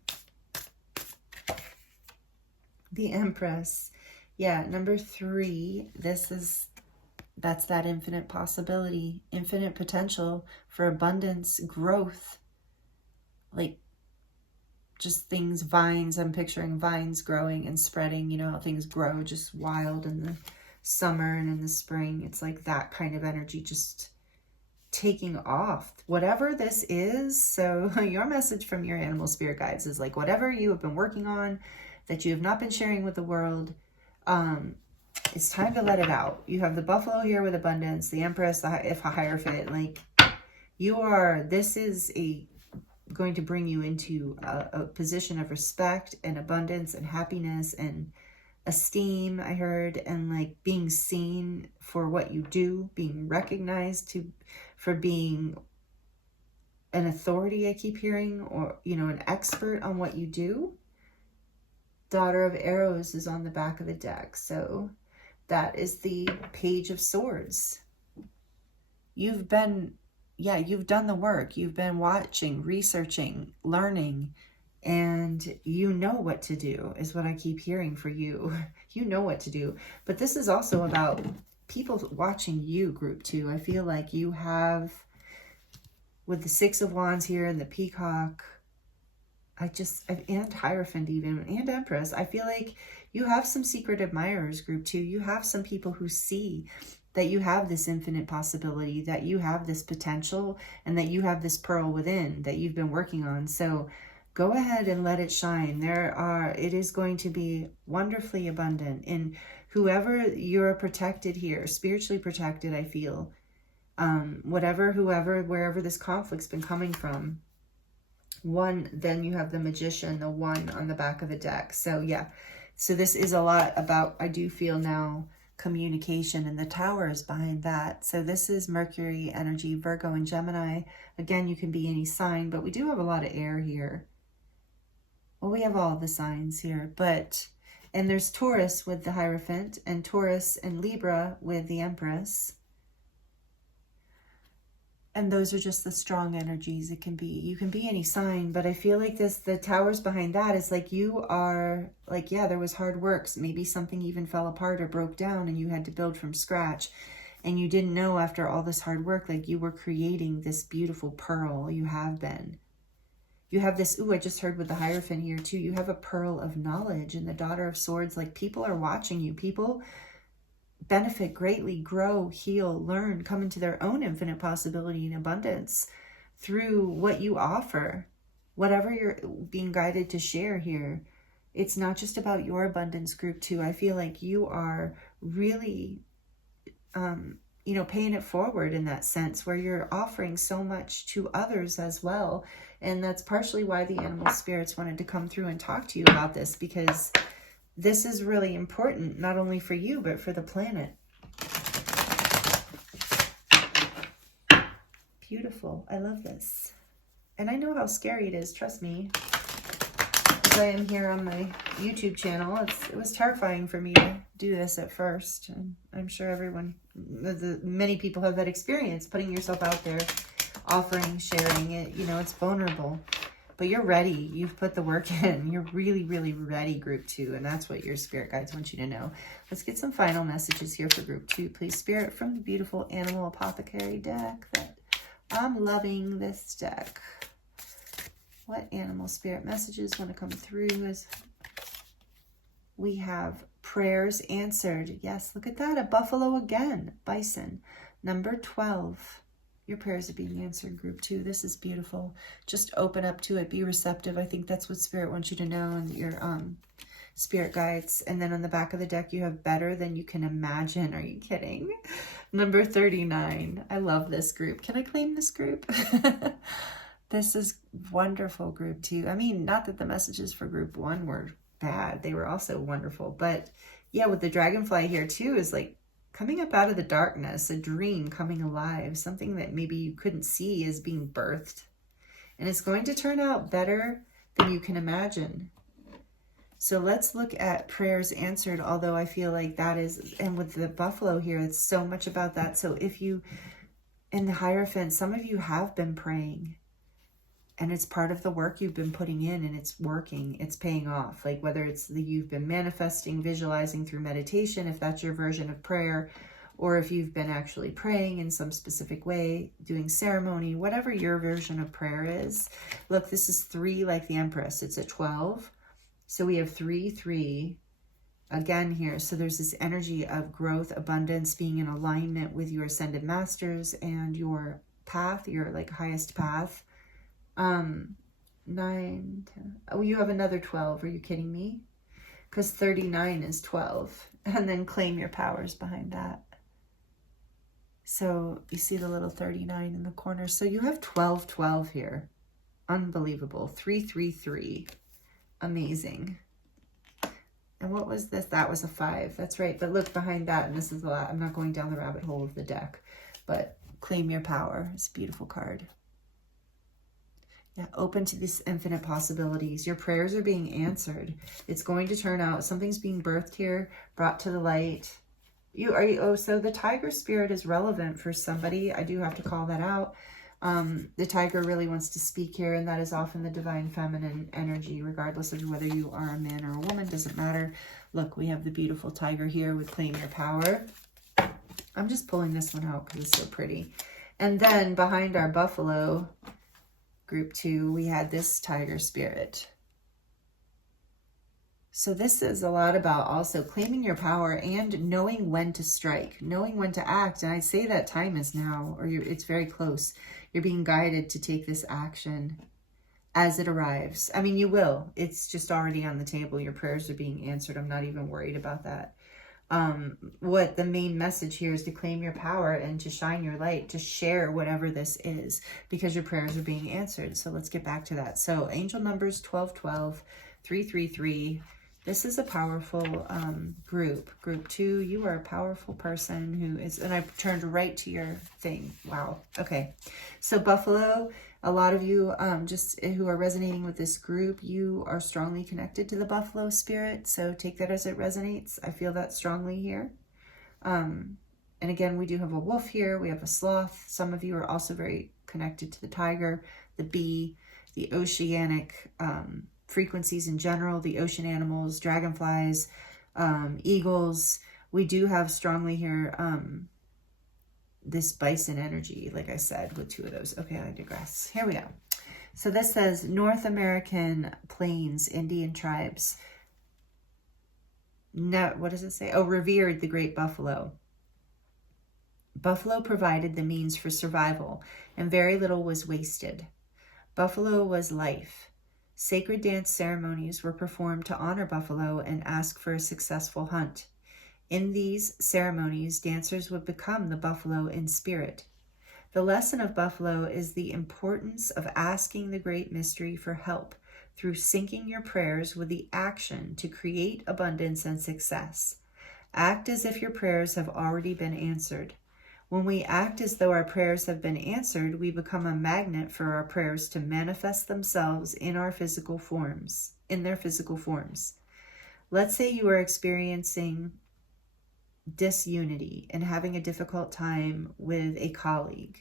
The Empress. Yeah, number 3. That's that infinite possibility, infinite potential for abundance, growth. Like just things, vines. I'm picturing vines growing and spreading. You know how things grow just wild in the summer and in the spring. It's like that kind of energy just taking off. Whatever this is, so your message from your animal spirit guides is like whatever you have been working on that you have not been sharing with the world, it's time to let it out. You have the buffalo here with abundance, the Empress, the Hierophant. Like this is going to bring you into a position of respect and abundance and happiness and esteem, I heard, and like being seen for what you do, being recognized for being an authority, I keep hearing, or, you know, an expert on what you do. Daughter of Arrows is on the back of the deck. So that is the Page of Swords. You've done the work. You've been watching, researching, learning, and you know what to do is what I keep hearing for you. You know what to do. But this is also about people watching you, group 2. I feel like you have, with the 6 of Wands here and the Peacock, and Hierophant even, and Empress, I feel like you have some secret admirers, group 2. You have some people who see that you have this infinite possibility, that you have this potential, and that you have this pearl within that you've been working on. So go ahead and let it shine. It is going to be wonderfully abundant. And whoever you're protected here, spiritually protected, I feel, wherever this conflict's been coming from. Then you have the Magician, the 1 on the back of the deck. So yeah, so this is a lot about, I do feel now, communication, and the Tower is behind that. So this is Mercury energy, Virgo and Gemini. Again, you can be any sign, but we do have a lot of air here. Well, we have all the signs here, but And there's Taurus with the Hierophant, and Taurus and Libra with the Empress. And those are just the strong energies. It can be, you can be any sign, but I feel like this, the towers behind that is like you are like, yeah, there was hard work. Maybe something even fell apart or broke down and you had to build from scratch. And you didn't know after all this hard work, like you were creating this beautiful pearl. You have been. You have this, ooh, I just heard with the Hierophant here too. You have a pearl of knowledge, and the Daughter of Swords, like people are watching you. People benefit greatly, grow, heal, learn, come into their own infinite possibility and abundance through what you offer. Whatever you're being guided to share here, it's not just about your abundance, group 2. I feel like you are really, you know, paying it forward in that sense where you're offering so much to others as well. And that's partially why the animal spirits wanted to come through and talk to you about this, because this is really important, not only for you, but for the planet. Beautiful. I love this. And I know how scary it is, trust me. As I am here on my YouTube channel, it was terrifying for me to do this at first. And I'm sure everyone, many people have that experience, putting yourself out there, offering, sharing it. You know, it's vulnerable. But you're ready. You've put the work in. You're really, really ready, group 2. And that's what your spirit guides want you to know. Let's get some final messages here for group 2. Please, Spirit, from the beautiful Animal Apothecary deck. I'm loving this deck. What animal spirit messages want to come through as we have prayers answered. Yes, look at that. A buffalo again. Bison. Number 12. Your prayers are being answered, group 2. This is beautiful. Just open up to it. Be receptive. I think that's what Spirit wants you to know, and your spirit guides. And then on the back of the deck, you have better than you can imagine. Are you kidding? Number 39. I love this group. Can I claim this group? This is wonderful, group 2. I mean, not that the messages for group 1 were bad. They were also wonderful. But yeah, with the dragonfly here too is like, coming up out of the darkness, a dream coming alive, something that maybe you couldn't see is being birthed. And it's going to turn out better than you can imagine. So let's look at prayers answered, although I feel like that is, and with the buffalo here, it's so much about that. So if you, in the Hierophant, some of you have been praying, and it's part of the work you've been putting in, and it's working, it's paying off. Like whether it's you've been manifesting, visualizing through meditation, if that's your version of prayer, or if you've been actually praying in some specific way, doing ceremony, whatever your version of prayer is. Look, this is 3 like the Empress. It's at 12. So we have 3, 3 again here. So there's this energy of growth, abundance, being in alignment with your ascended masters and your path, your like highest path. 9, 10. Oh, you have another 12. Are you kidding me? Because 39 is 12. And then claim your powers behind that. So you see the little 39 in the corner. So you have 12, 12 here. Unbelievable. 3, 3, 3. Amazing. And what was this? That was a 5. That's right. But look behind that. And this is a lot. I'm not going down the rabbit hole of the deck. But claim your power. It's a beautiful card. Yeah, open to these infinite possibilities. Your prayers are being answered. It's going to turn out. Something's being birthed here, brought to the light. So the tiger spirit is relevant for somebody. I do have to call that out. The tiger really wants to speak here, and that is often the divine feminine energy, regardless of whether you are a man or a woman, doesn't matter. Look, we have the beautiful tiger here with claim your power. I'm just pulling this one out because it's so pretty. And then behind our buffalo, group 2, we had this tiger spirit. So this is a lot about also claiming your power and knowing when to strike, knowing when to act. And I'd say that time is now, or it's very close. You're being guided to take this action as it arrives. I mean, you will. It's just already on the table. Your prayers are being answered. I'm not even worried about that. What the main message here is to claim your power and to shine your light, to share whatever this is, because your prayers are being answered. So let's get back to that. So angel numbers 1212, 333. This is a powerful group. Group 2, you are a powerful person who is, and I've turned right to your thing. Wow. Okay. So buffalo, A lot of you just who are resonating with this group, you are strongly connected to the buffalo spirit. So take that as it resonates. I feel that strongly here. And again, we do have a wolf here. We have a sloth. Some of you are also very connected to the tiger, the bee, the oceanic frequencies in general, the ocean animals, dragonflies, eagles. We do have strongly here this bison energy, like I said, with 2 of those. Okay, I digress. Here we go. So this says North American Plains Indian tribes. No, what does it say? Oh, revered the great buffalo. Buffalo provided the means for survival, and very little was wasted. Buffalo was life. Sacred dance ceremonies were performed to honor buffalo and ask for a successful hunt. In these ceremonies, dancers would become the buffalo in spirit. The lesson of buffalo is the importance of asking the great mystery for help through syncing your prayers with the action to create abundance and success. Act as if your prayers have already been answered. When we act as though our prayers have been answered, we become a magnet for our prayers to manifest themselves in their physical forms. Let's say you are experiencing disunity and having a difficult time with a colleague.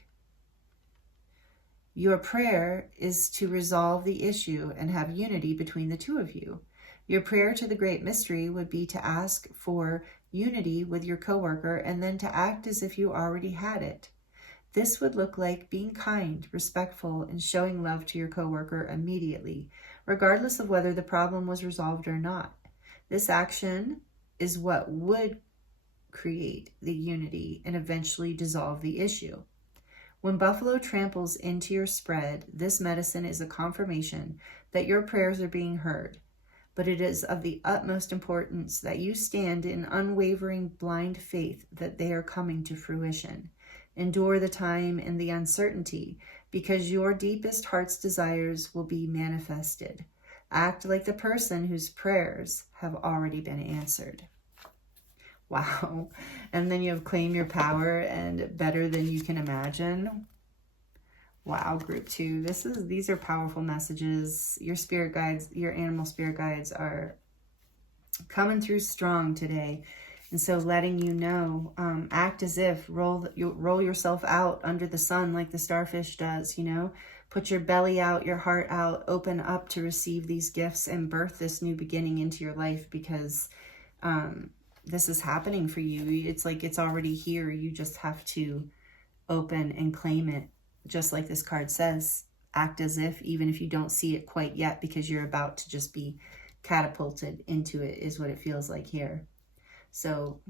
Your prayer is to resolve the issue and have unity between the 2 of you. Your prayer to the great mystery would be to ask for unity with your coworker and then to act as if you already had it. This would look like being kind, respectful, and showing love to your coworker immediately, regardless of whether the problem was resolved or not. This action is what would create the unity and eventually dissolve the issue. When buffalo tramples into your spread, this medicine is a confirmation that your prayers are being heard, but it is of the utmost importance that you stand in unwavering blind faith that they are coming to fruition. Endure the time and the uncertainty, because your deepest heart's desires will be manifested. Act like the person whose prayers have already been answered. Wow. And then you have claim your power and better than you can imagine. Wow, group 2. These are powerful messages. Your spirit guides, your animal spirit guides are coming through strong today. And so letting you know, act as if, roll yourself out under the sun like the starfish does, Put your belly out, your heart out, open up to receive these gifts and birth this new beginning into your life, because this is happening for you. It's like it's already here. You just have to open and claim it. Just like this card says, act as if, even if you don't see it quite yet, because you're about to just be catapulted into it, is what it feels like here. So,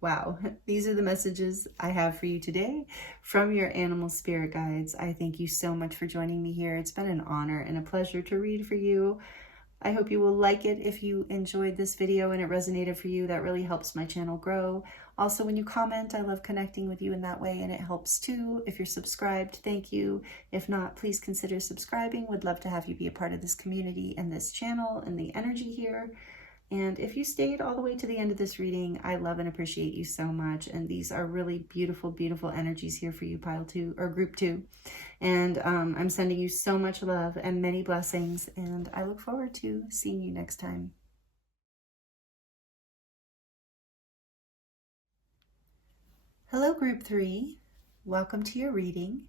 wow, these are the messages I have for you today from your animal spirit guides. I thank you so much for joining me here. It's been an honor and a pleasure to read for you. I hope you will like it if you enjoyed this video and it resonated for you. That really helps my channel grow. Also, when you comment, I love connecting with you in that way, and it helps too. If you're subscribed, thank you. If not, please consider subscribing. Would love to have you be a part of this community and this channel and the energy here. And if you stayed all the way to the end of this reading, I love and appreciate you so much. And these are really beautiful, beautiful energies here for you, pile 2 or group 2. And I'm sending you so much love and many blessings. And I look forward to seeing you next time. Hello, group 3. Welcome to your reading.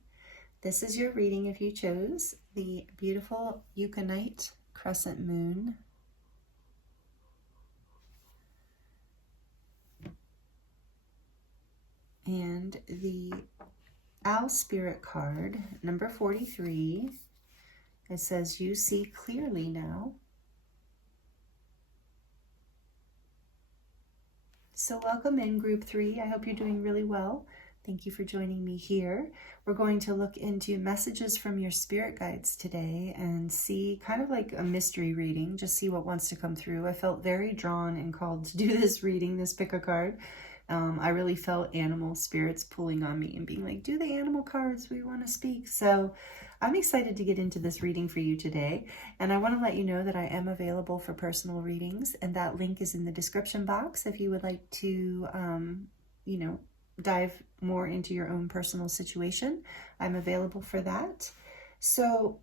This is your reading if you chose the beautiful Unakite crescent moon. And the Owl Spirit card, number 43, it says, you see clearly now. So welcome in, group 3. I hope you're doing really well. Thank you for joining me here. We're going to look into messages from your spirit guides today and see kind of like a mystery reading, just see what wants to come through. I felt very drawn and called to do this reading, this pick a card. I really felt animal spirits pulling on me and being like, do the animal cards, we want to speak. So I'm excited to get into this reading for you today. And I want to let you know that I am available for personal readings, and that link is in the description box if you would like to, dive more into your own personal situation. I'm available for that. So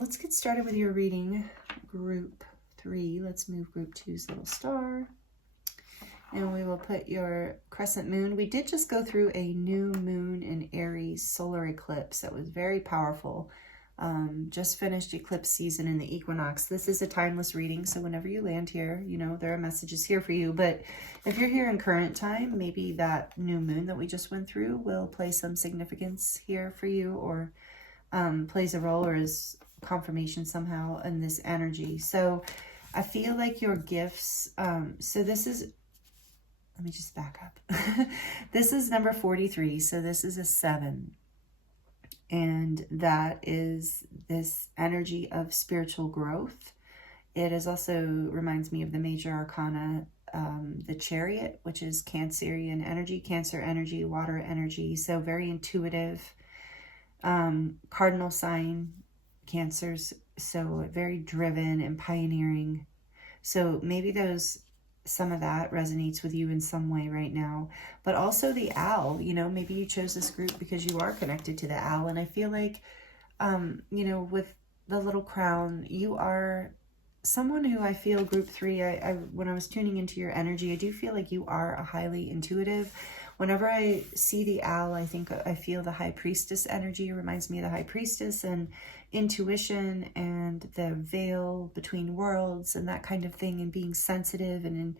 let's get started with your reading, group 3. Let's move group 2's little star. And we will put your crescent moon. We did just go through a new moon in Aries solar eclipse that was very powerful. Just finished eclipse season in the equinox. This is a timeless reading, so whenever you land here, you know, there are messages here for you. But if you're here in current time, maybe that new moon that we just went through will play some significance here for you, or plays a role or is confirmation somehow in this energy. So I feel like your gifts, so this is, let me just back up. This is number 43, so this is a 7. And that is this energy of spiritual growth. It is also reminds me of the major arcana, the Chariot, which is Cancerian energy, Cancer energy, water energy. So very intuitive, cardinal sign, Cancers. So very driven and pioneering. So maybe some of that resonates with you in some way right now. But also the owl, you know, maybe you chose this group because you are connected to the owl. And I feel like, you know, with the little crown, you are someone who I feel group 3, when I was tuning into your energy, I do feel like you are a highly intuitive. Whenever I see the owl, I think I feel the high priestess energy. It reminds me of the high priestess and intuition and the veil between worlds and that kind of thing, and being sensitive, and in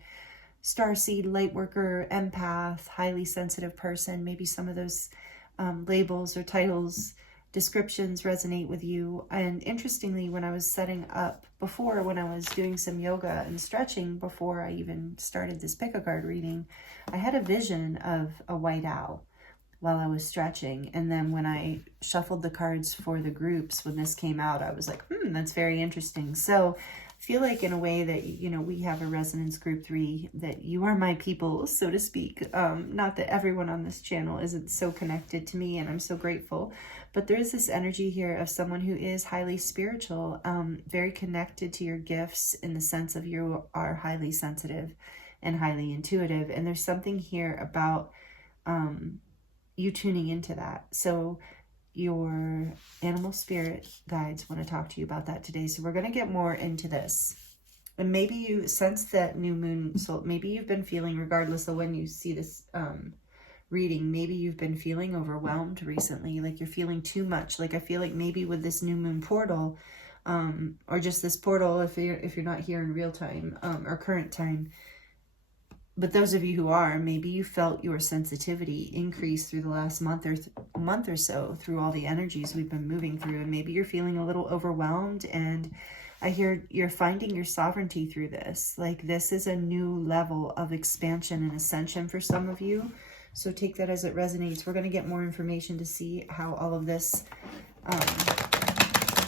starseed, light worker, empath, highly sensitive person. Maybe some of those labels or titles, descriptions resonate with you. And interestingly, when I was setting up before, when I was doing some yoga and stretching before I even started this pick a card reading, I had a vision of a white owl while I was stretching. And then when I shuffled the cards for the groups, when this came out, I was like, that's very interesting. So I feel like in a way that, you know, we have a resonance group 3, that you are my people, so to speak. Not that everyone on this channel isn't so connected to me, and I'm so grateful. But there is this energy here of someone who is highly spiritual, very connected to your gifts, in the sense of you are highly sensitive and highly intuitive. And there's something here about you tuning into that. So your animal spirit guides want to talk to you about that today. So we're going to get more into this. And maybe you sense that new moon. So maybe you've been feeling, regardless of when you see this reading, maybe you've been feeling overwhelmed recently, like you're feeling too much. Like I feel like maybe with this new moon portal, or just this portal, if you're not here in real time, or current time, but those of you who are, maybe you felt your sensitivity increase through the last month or so, through all the energies we've been moving through. And maybe you're feeling a little overwhelmed, and I hear you're finding your sovereignty through this. Like this is a new level of expansion and ascension for some of you. So take that as it resonates. We're going to get more information to see how all of this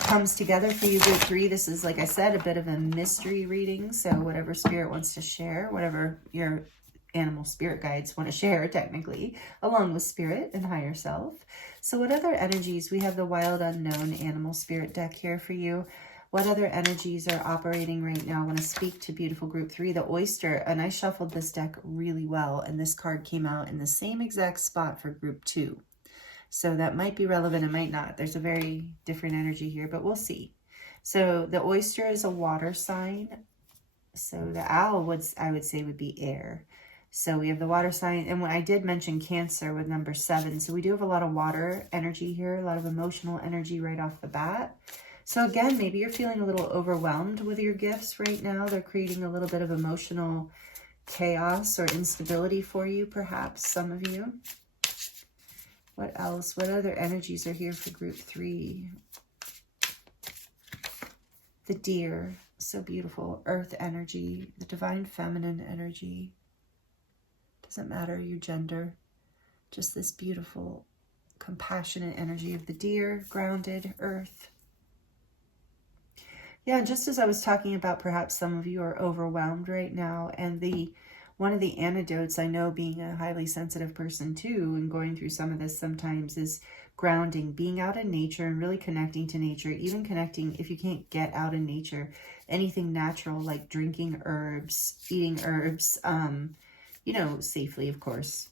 comes together for you, group 3. This is, like I said, a bit of a mystery reading. So whatever spirit wants to share, whatever your animal spirit guides want to share, technically, along with spirit and higher self. So what other energies? We have the wild unknown animal spirit deck here for you. What other energies are operating right now? I want to speak to beautiful group 3, the oyster. And I shuffled this deck really well, and this card came out in the same exact spot for group 2. So that might be relevant, it might not. There's a very different energy here, but we'll see. So the oyster is a water sign. So the owl, I would say, would be air. So we have the water sign. And when I did mention Cancer with number 7. So we do have a lot of water energy here, a lot of emotional energy right off the bat. So again, maybe you're feeling a little overwhelmed with your gifts right now. They're creating a little bit of emotional chaos or instability for you, perhaps, some of you. What else? What other energies are here for group 3? The deer, so beautiful. Earth energy, the divine feminine energy. Doesn't matter your gender. Just this beautiful, compassionate energy of the deer, grounded, earth. Yeah, just as I was talking about, perhaps some of you are overwhelmed right now, and one of the antidotes, I know, being a highly sensitive person too, and going through some of this sometimes, is grounding, being out in nature and really connecting to nature, even connecting, if you can't get out in nature, anything natural like drinking herbs, eating herbs, you know, safely, of course,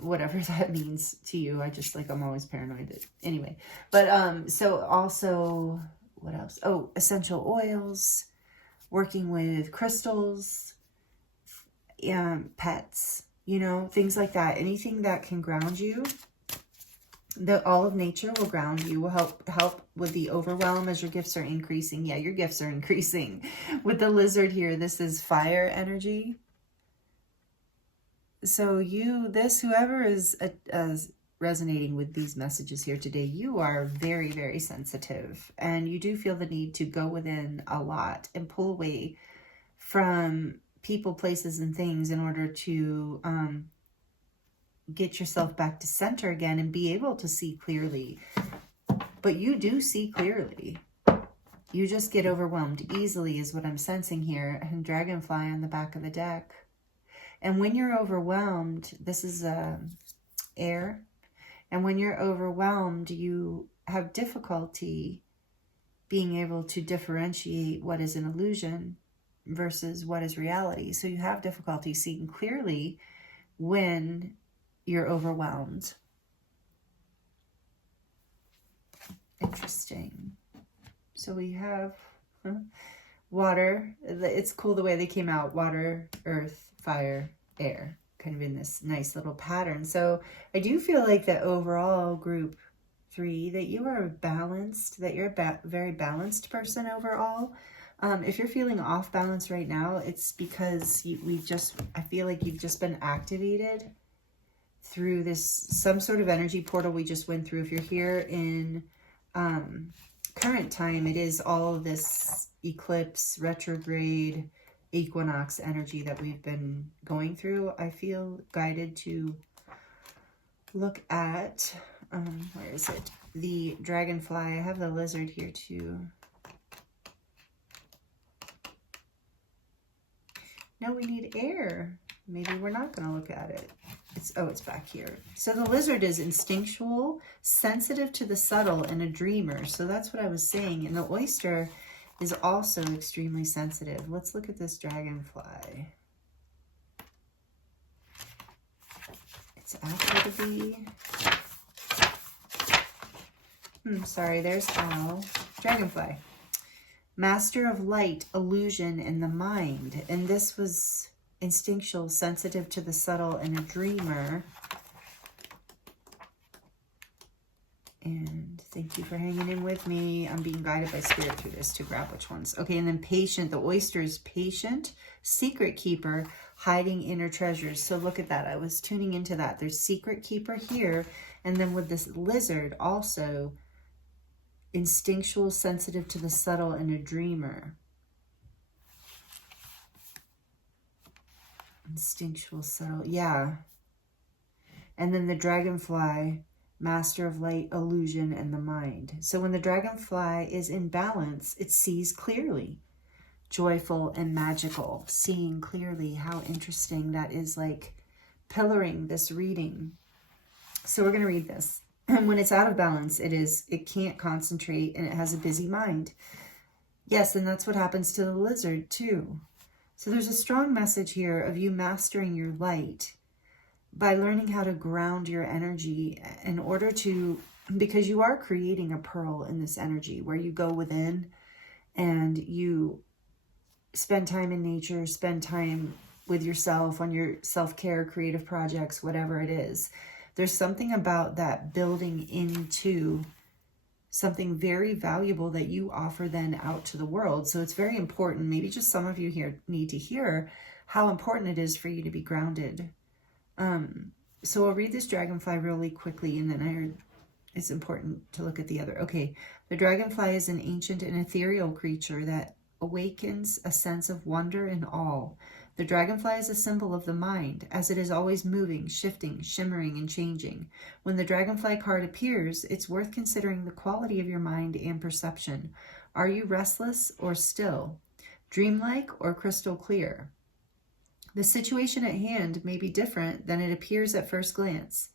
whatever that means to you. I'm always paranoid. Anyway, but so also, what else? Oh, essential oils, working with crystals, pets, you know, things like that. Anything that can ground you. All of nature will ground you, will help with the overwhelm as your gifts are increasing. Yeah, your gifts are increasing. With the lizard here, this is fire energy. So whoever is resonating with these messages here today, you are very, very sensitive. And you do feel the need to go within a lot and pull away from people, places, and things in order to get yourself back to center again and be able to see clearly. But you do see clearly. You just get overwhelmed easily is what I'm sensing here. And dragonfly on the back of the deck. And when you're overwhelmed, this is air. And when you're overwhelmed, you have difficulty being able to differentiate what is an illusion versus what is reality. So you have difficulty seeing clearly when you're overwhelmed. Interesting. So we have water. It's cool the way they came out. Water, earth, fire, air. Kind of in this nice little pattern. So I do feel like that overall group 3, that you are balanced, that you're a very balanced person overall. If you're feeling off balance right now, it's because I feel like you've just been activated through some sort of energy portal we just went through. If you're here in current time, it is all of this eclipse, retrograde, equinox energy that we've been going through. I feel guided to look at, where is it? The dragonfly. I have the lizard here too. No, we need air. Maybe we're not going to look at it. It's back here. So the lizard is instinctual, sensitive to the subtle, and a dreamer. So that's what I was saying. And the oyster is also extremely sensitive. Let's look at this dragonfly. It's Aphrodite. Sorry, there's Al. Dragonfly. Master of light, illusion, and the mind. And this was instinctual, sensitive to the subtle, and a dreamer. And thank you for hanging in with me. I'm being guided by spirit through this to grab which ones. Okay, and then patient. The oyster is patient, secret keeper, hiding inner treasures. So look at that. I was tuning into that. There's secret keeper here. And then with this lizard also, instinctual, sensitive to the subtle, and a dreamer. Instinctual, subtle, yeah. And then the dragonfly, master of light, illusion, and the mind. So when the dragonfly is in balance, it sees clearly, joyful and magical, seeing clearly. How interesting that is, like pillaring this reading. So we're going to read this. And when it's out of balance, it can't concentrate and it has a busy mind. Yes, and that's what happens to the lizard too. So there's a strong message here of you mastering your light by learning how to ground your energy in order to, because you are creating a pearl in this energy where you go within and you spend time in nature, spend time with yourself on your self-care, creative projects, whatever it is. There's something about that building into something very valuable that you offer then out to the world. So it's very important. Maybe just some of you here need to hear how important it is for you to be grounded. So I'll read this dragonfly really quickly, and then it's important to look at the other. Okay, the dragonfly is an ancient and ethereal creature that awakens a sense of wonder and awe. The dragonfly is a symbol of the mind, as it is always moving, shifting, shimmering, and changing. When the dragonfly card appears, it's worth considering the quality of your mind and perception. Are you restless or still? Dreamlike or crystal clear? The situation at hand may be different than it appears at first glance.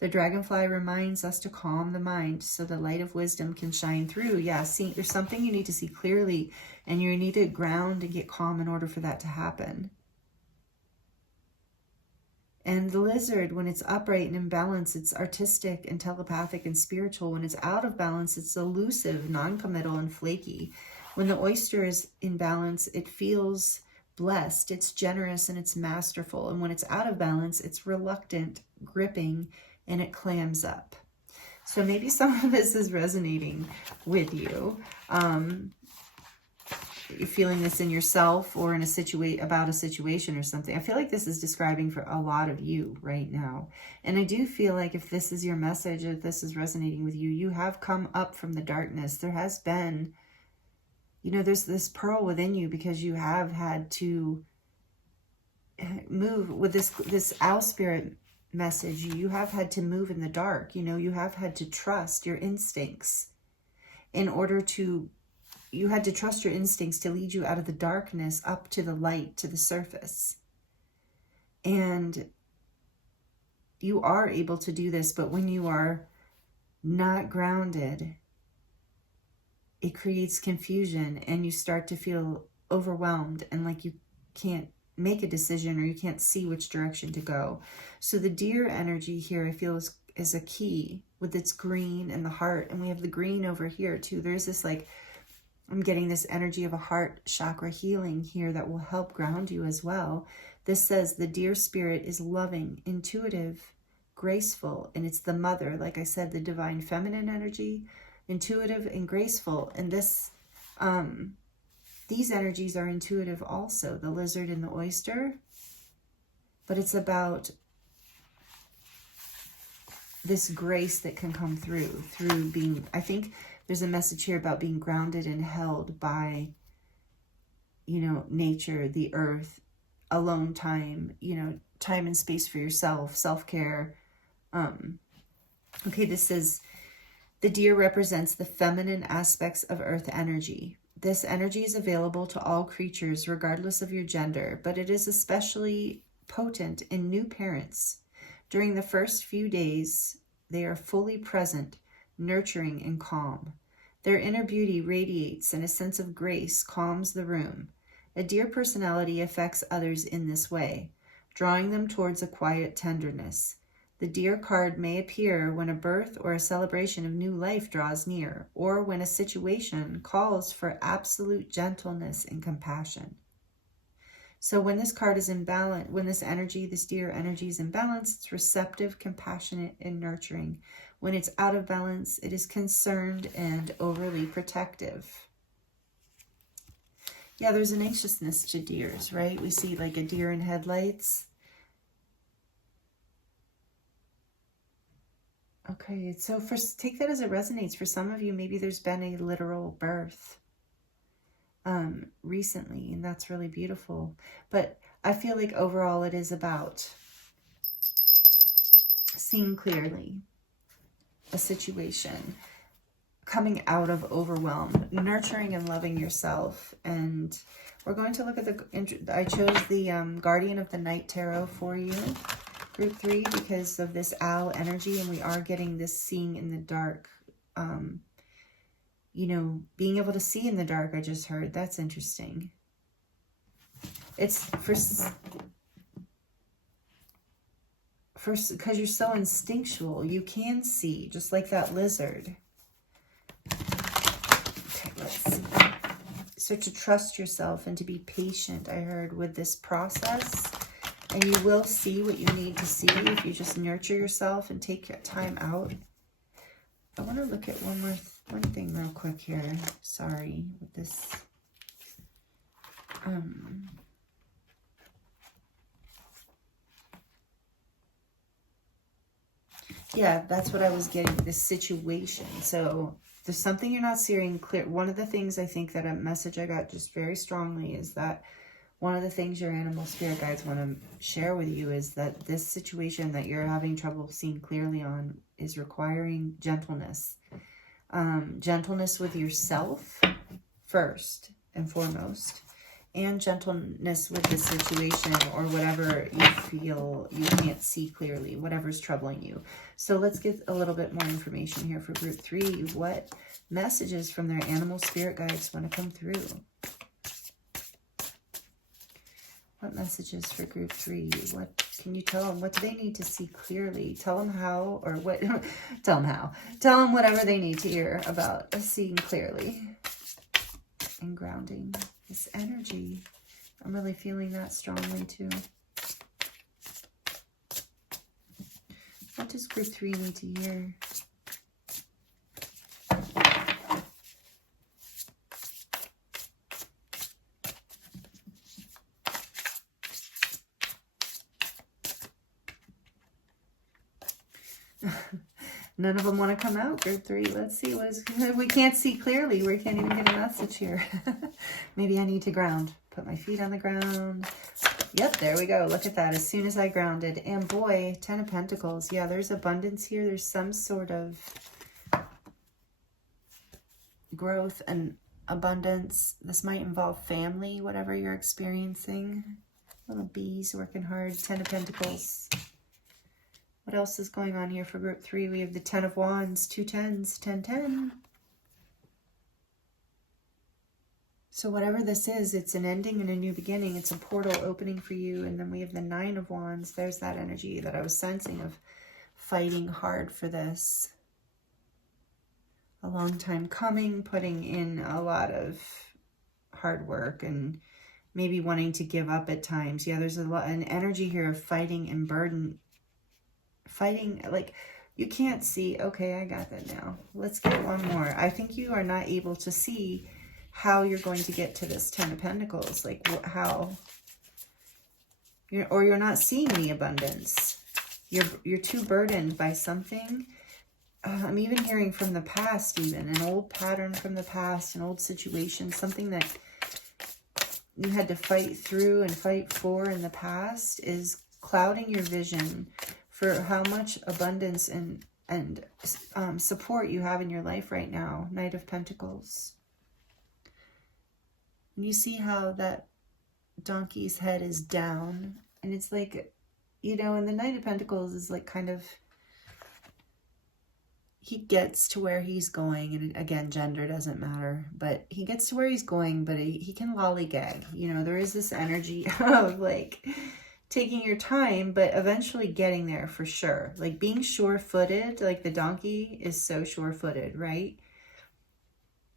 The dragonfly reminds us to calm the mind so the light of wisdom can shine through. Yeah, see, there's something you need to see clearly, and you need to ground and get calm in order for that to happen. And the lizard, when it's upright and in balance, it's artistic and telepathic and spiritual. When it's out of balance, it's elusive, non-committal, and flaky. When the oyster is in balance, it feels blessed, it's generous, and it's masterful. And when it's out of balance, it's reluctant, gripping, and it clams up. So maybe some of this is resonating with you. You're feeling this in yourself or in about a situation or something. I feel like this is describing for a lot of you right now. And I do feel like if this is your message, if this is resonating with you, you have come up from the darkness. There has been, you know, there's this pearl within you because you have had to move with this owl spirit message. You have had to move in the dark. You know, you have had to trust your instincts you had to trust your instincts to lead you out of the darkness up to the light, to the surface. And you are able to do this, but when you are not grounded, it creates confusion and you start to feel overwhelmed and like you can't make a decision or you can't see which direction to go. So the deer energy here, I feel, is a key with its green and the heart. And we have the green over here too. There's this like, I'm getting this energy of a heart chakra healing here that will help ground you as well. This says the deer spirit is loving, intuitive, graceful, and it's the mother. Like I said, the divine feminine energy, intuitive and graceful. And this, these energies are intuitive also, the lizard and the oyster. But it's about this grace that can come through being, I think, there's a message here about being grounded and held by, you know, nature, the earth, alone time, you know, time and space for yourself, self-care. Okay, this is, the deer represents the feminine aspects of earth energy. This energy is available to all creatures regardless of your gender, but it is especially potent in new parents. During the first few days, they are fully present, nurturing and calm. Their inner beauty radiates and a sense of grace calms the room. A deer personality affects others in this way, drawing them towards a quiet tenderness. The deer card may appear when a birth or a celebration of new life draws near, or when a situation calls for absolute gentleness and compassion. So when this card is in balance, when this energy, this deer energy is in balance, it's receptive, compassionate, and nurturing. When it's out of balance, it is concerned and overly protective. Yeah, there's an anxiousness to deers, right? We see like a deer in headlights. Okay, so take that as it resonates. For some of you, maybe there's been a literal birth recently, and that's really beautiful. But I feel like overall it is about seeing clearly a situation, coming out of overwhelm, nurturing and loving yourself. And we're going to look at I chose the Guardian of the Night Tarot for you, group 3, because of this owl energy, and we are getting this seeing in the dark. You know, being able to see in the dark, I just heard. That's interesting. It's because you're so instinctual, you can see, just like that lizard. Okay, let's see. So to trust yourself and to be patient, I heard, with this process. And you will see what you need to see if you just nurture yourself and take your time out. I want to look at one thing real quick here. Sorry, with this. Yeah, that's what I was getting, this situation. So there's something you're not seeing clear. One of the things I think that a message I got just very strongly is that one of the things your animal spirit guides want to share with you is that this situation that you're having trouble seeing clearly on is requiring gentleness. Gentleness with yourself first and foremost, and gentleness with the situation or whatever you feel you can't see clearly, whatever's troubling you. So let's get a little bit more information here for group 3. What messages from their animal spirit guides want to come through? What messages for group 3? What can you tell them? What do they need to see clearly? Tell them how, or what? Tell them how. Tell them whatever they need to hear about seeing clearly and grounding this energy. I'm really feeling that strongly too. What does group 3 need to hear? None of them want to come out, group 3. Let's see. We can't see clearly. We can't even get a message here. Maybe I need to ground. Put my feet on the ground. Yep, there we go. Look at that. As soon as I grounded. And boy, 10 of Pentacles. Yeah, there's abundance here. There's some sort of growth and abundance. This might involve family, whatever you're experiencing. Little bees working hard. 10 of Pentacles. What else is going on here for group 3? We have the 10 of Wands, 2 10s, 10, 10. So whatever this is, it's an ending and a new beginning. It's a portal opening for you. And then we have the 9 of Wands. There's that energy that I was sensing of fighting hard for this. A long time coming, putting in a lot of hard work and maybe wanting to give up at times. Yeah, there's an energy here of fighting and burden. Fighting, like, you can't see. Okay, I got that now. Let's get one more. I think you are not able to see how you're going to get to this 10 of Pentacles. Like, how. You're not seeing the abundance. You're too burdened by something. I'm even hearing from the past, even. An old pattern from the past, an old situation. Something that you had to fight through and fight for in the past is clouding your vision for how much abundance and support you have in your life right now. Knight of Pentacles. And you see how that donkey's head is down. And it's like, you know, and the Knight of Pentacles is like kind of, he gets to where he's going. And again, gender doesn't matter. But he gets to where he's going, but he can lollygag. You know, there is this energy of like taking your time, but eventually getting there for sure. Like being sure-footed, like the donkey is so sure-footed, right?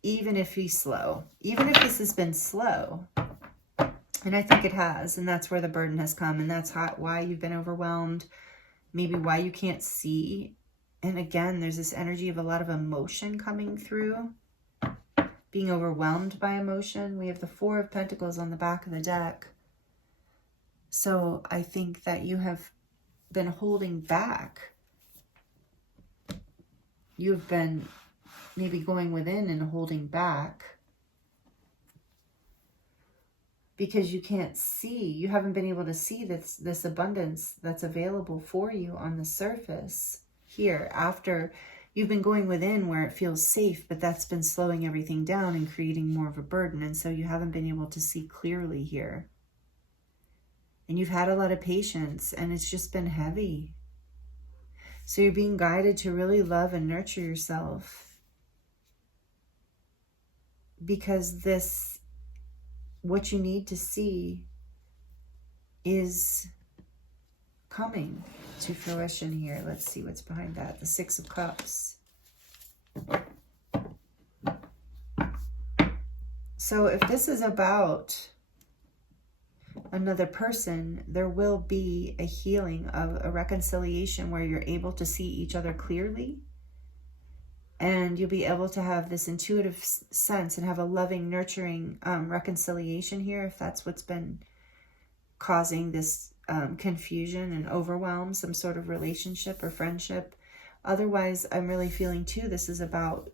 Even if he's slow. Even if this has been slow. And I think it has. And that's where the burden has come. And that's why you've been overwhelmed. Maybe why you can't see. And again, there's this energy of a lot of emotion coming through. Being overwhelmed by emotion. We have the 4 of Pentacles on the back of the deck. So I think that you have been holding back. You've been maybe going within and holding back because you can't see. You haven't been able to see this abundance that's available for you on the surface here after you've been going within where it feels safe, but that's been slowing everything down and creating more of a burden. And so you haven't been able to see clearly here. And you've had a lot of patience and it's just been heavy. So you're being guided to really love and nurture yourself. Because what you need to see is coming to fruition here. Let's see what's behind that. The 6 of Cups. So if this is about another person, there will be a healing of a reconciliation where you're able to see each other clearly. And you'll be able to have this intuitive sense and have a loving, nurturing reconciliation here if that's what's been causing this confusion and overwhelm, some sort of relationship or friendship. Otherwise, I'm really feeling too, this is about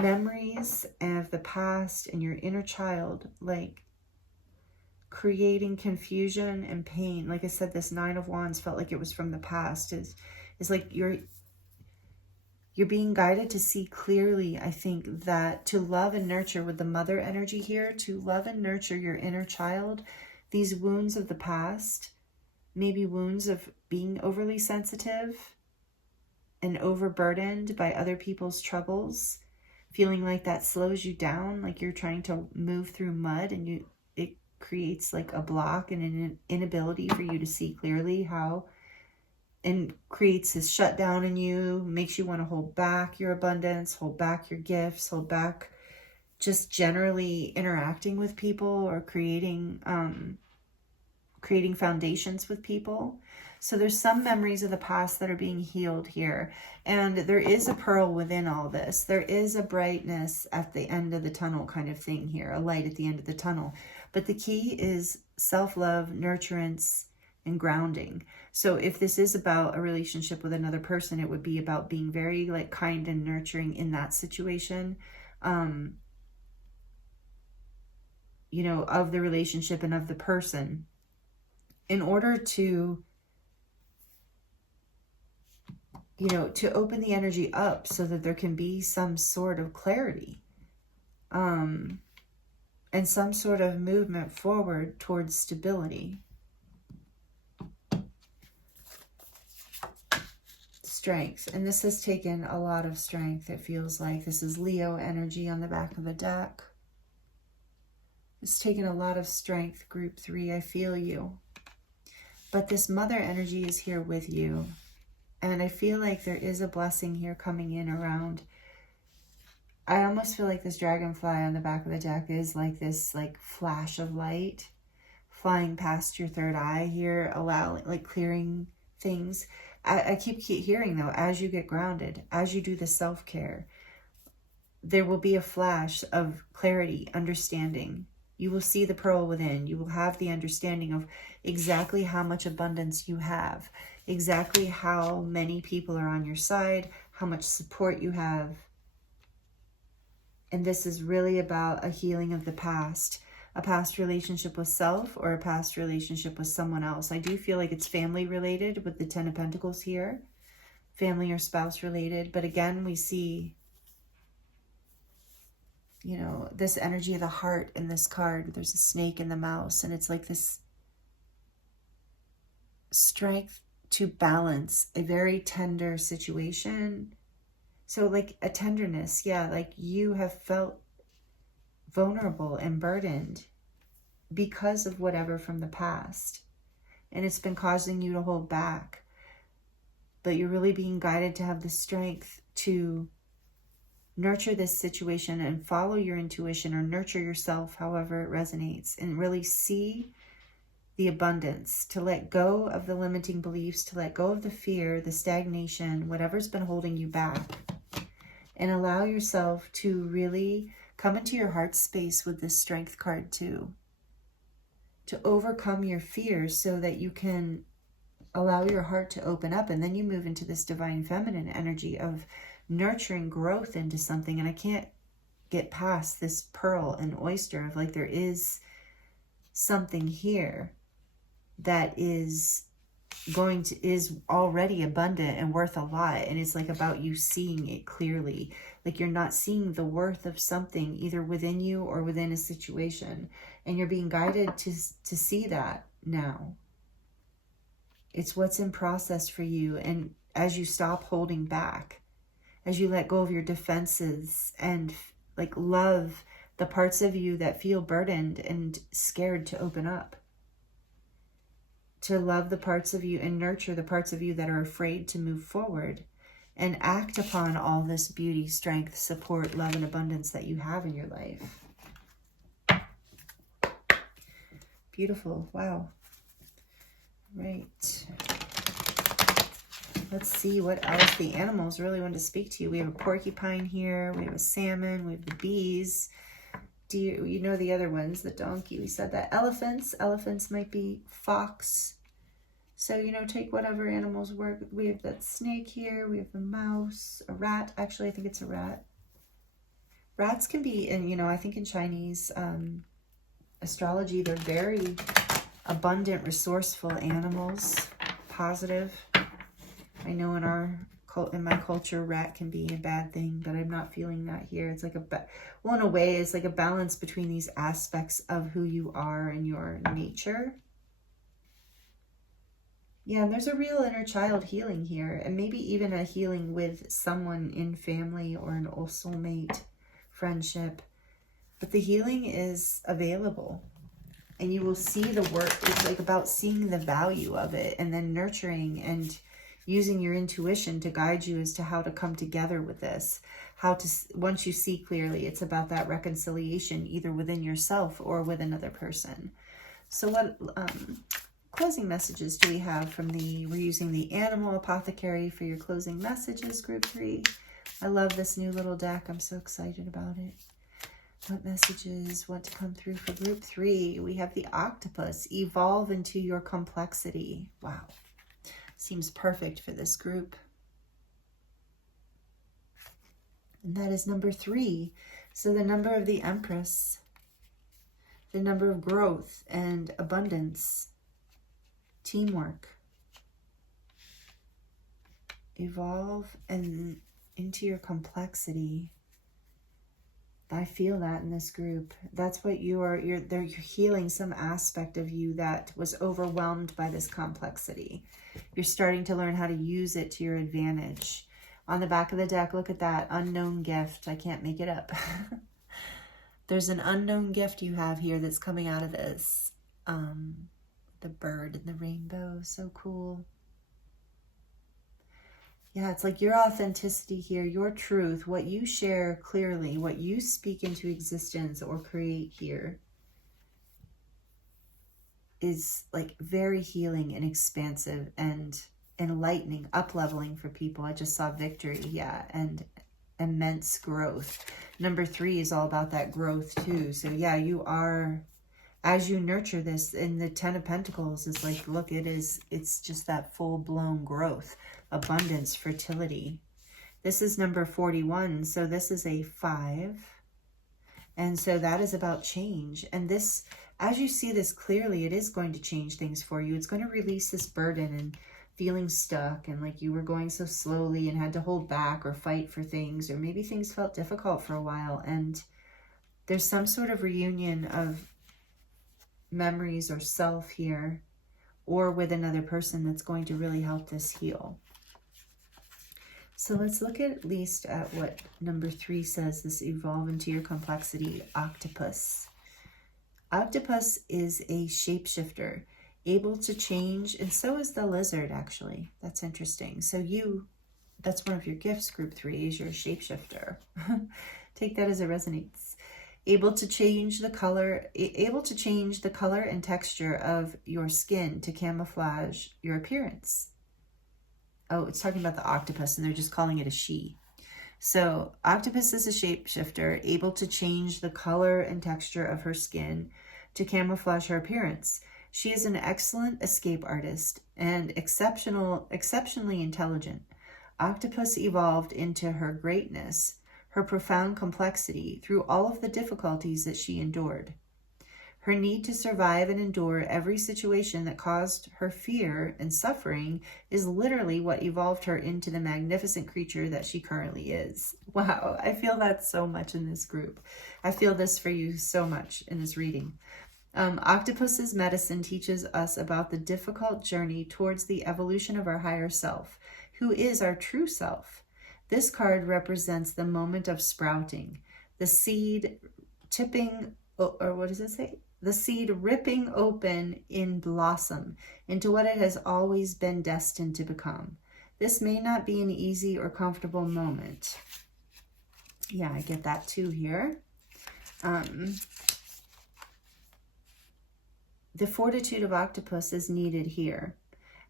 memories of the past and your inner child, like creating confusion and pain. Like I said, this 9 of Wands felt like it was from the past. It's like you're being guided to see clearly, I think, that to love and nurture with the mother energy here, to love and nurture your inner child, these wounds of the past, maybe wounds of being overly sensitive and overburdened by other people's troubles, feeling like that slows you down, like you're trying to move through mud and creates like a block and an inability for you to see clearly how, and creates this shutdown in you, makes you want to hold back your abundance, hold back your gifts, hold back just generally interacting with people or creating foundations with people. So there's some memories of the past that are being healed here. And there is a pearl within all this. There is a brightness at the end of the tunnel kind of thing here, a light at the end of the tunnel. But the key is self-love, nurturance, and grounding. So if this is about a relationship with another person, it would be about being very like kind and nurturing in that situation, you know, of the relationship and of the person, in order to, you know, to open the energy up so that there can be some sort of clarity, and some sort of movement forward towards stability. Strength. And this has taken a lot of strength. It feels like this is Leo energy on the back of the deck. It's taken a lot of strength, group 3. I feel you. But this mother energy is here with you. And I feel like there is a blessing here coming in around. I almost feel like this dragonfly on the back of the deck is like this like flash of light flying past your third eye here, allowing, like clearing things. I keep hearing though, as you get grounded, as you do the self-care, there will be a flash of clarity, understanding. You will see the pearl within. You will have the understanding of exactly how much abundance you have, exactly how many people are on your side, how much support you have. And this is really about a healing of the past, a past relationship with self or a past relationship with someone else. I do feel like it's family related with the 10 of Pentacles here, family or spouse related. But again, we see, you know, this energy of the heart in this card. There's a snake and the mouse, and it's like this strength to balance a very tender situation. So like a tenderness, yeah, like you have felt vulnerable and burdened because of whatever from the past, and it's been causing you to hold back, but you're really being guided to have the strength to nurture this situation and follow your intuition, or nurture yourself, however it resonates, and really see the abundance, to let go of the limiting beliefs, to let go of the fear, the stagnation, whatever's been holding you back, and allow yourself to really come into your heart space with this strength card too, to overcome your fears so that you can allow your heart to open up. And then you move into this divine feminine energy of nurturing growth into something. And I can't get past this pearl and oyster of like, there is something here that is already abundant and worth a lot. And it's like about you seeing it clearly. Like you're not seeing the worth of something either within you or within a situation. And you're being guided to see that now. It's what's in process for you. And as you stop holding back, as you let go of your defenses and like love the parts of you that feel burdened and scared to open up, to love the parts of you and nurture the parts of you that are afraid to move forward and act upon all this beauty, strength, support, love, and abundance that you have in your life. Beautiful. Wow. Right. Let's see what else the animals really want to speak to you. We have a porcupine here. We have a salmon. We have the bees. You know the other ones, the donkey, we said that. Elephants might be fox. So, you know, take whatever animals work. We have that snake here. We have the mouse, a rat. Actually, I think it's a rat. Rats can be, and you know, I think in Chinese astrology, they're very abundant, resourceful animals, positive. I know in my culture, rat can be a bad thing, but I'm not feeling that here. It's like well, in a way, it's like a balance between these aspects of who you are and your nature. Yeah, and there's a real inner child healing here, and maybe even a healing with someone in family or an old soulmate friendship. But the healing is available. And you will see the work. It's like about seeing the value of it and then nurturing and using your intuition to guide you as to how to come together with this. How to, once you see clearly, it's about that reconciliation either within yourself or with another person. So what closing messages do we have from we're using the Animal Apothecary for your closing messages, group 3. I love this new little deck. I'm so excited about it. What messages want to come through for group 3? We have the Octopus. Evolve into your complexity. Wow. Seems perfect for this group. And that is number 3. So the number of the Empress, the number of growth and abundance, teamwork. Evolve and into your complexity. I feel that in this group. That's what you're healing some aspect of you that was overwhelmed by this complexity. You're starting to learn how to use it to your advantage. On the back of the deck, look at that unknown gift. I can't make it up. There's an unknown gift you have here that's coming out of this. The bird and the rainbow, so cool. Yeah, it's like your authenticity here, your truth, what you share clearly, what you speak into existence or create here is like very healing and expansive and enlightening, up-leveling for people. I just saw victory, yeah, and immense growth. Number 3 is all about that growth too. So yeah, you are, as you nurture this, in the 10 of Pentacles is like, look, it's just that full-blown growth. Abundance, fertility. This is number 41, so this is a 5. And so that is about change. And this, as you see this clearly, it is going to change things for you. It's going to release this burden and feeling stuck and like you were going so slowly and had to hold back or fight for things, or maybe things felt difficult for a while. And there's some sort of reunion of memories or self here, or with another person that's going to really help this heal. So let's look at least at what number 3 says, this evolve into your complexity, Octopus. Octopus is a shapeshifter, able to change, and so is the lizard, actually. That's interesting. So that's one of your gifts, group 3, is you're a shapeshifter. Take that as it resonates. Able to change the color and texture of your skin to camouflage your appearance. Oh, it's talking about the octopus, and they're just calling it a she. So octopus is a shapeshifter, able to change the color and texture of her skin to camouflage her appearance. She is an excellent escape artist and exceptionally intelligent. Octopus evolved into her greatness, her profound complexity, through all of the difficulties that she endured. Her need to survive and endure every situation that caused her fear and suffering is literally what evolved her into the magnificent creature that she currently is. Wow, I feel that so much in this group. I feel this for you so much in this reading. Octopus's medicine teaches us about the difficult journey towards the evolution of our higher self, who is our true self. This card represents the moment of sprouting, the seed tipping, or what does it say? The seed ripping open in blossom into what it has always been destined to become. This may not be an easy or comfortable moment. Yeah, I get that too here. The fortitude of Octopus is needed here.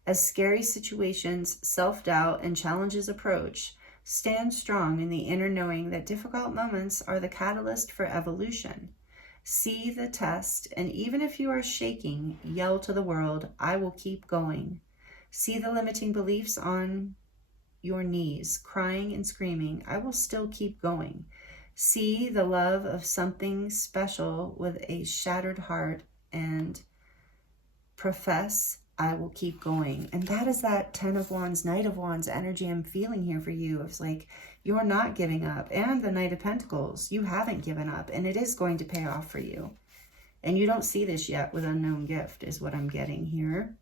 As scary situations, self-doubt, and challenges approach, stand strong in the inner knowing that difficult moments are the catalyst for evolution. See the test, and even if you are shaking, yell to the world, I will keep going. See the limiting beliefs on your knees, crying and screaming, I will still keep going. See the love of something special with a shattered heart and profess, I will keep going. And that is that 10 of Wands, Knight of Wands energy I'm feeling here for you. It's like, you're not giving up. And the Knight of Pentacles, you haven't given up. And it is going to pay off for you. And you don't see this yet with Unknown Gift, is what I'm getting here.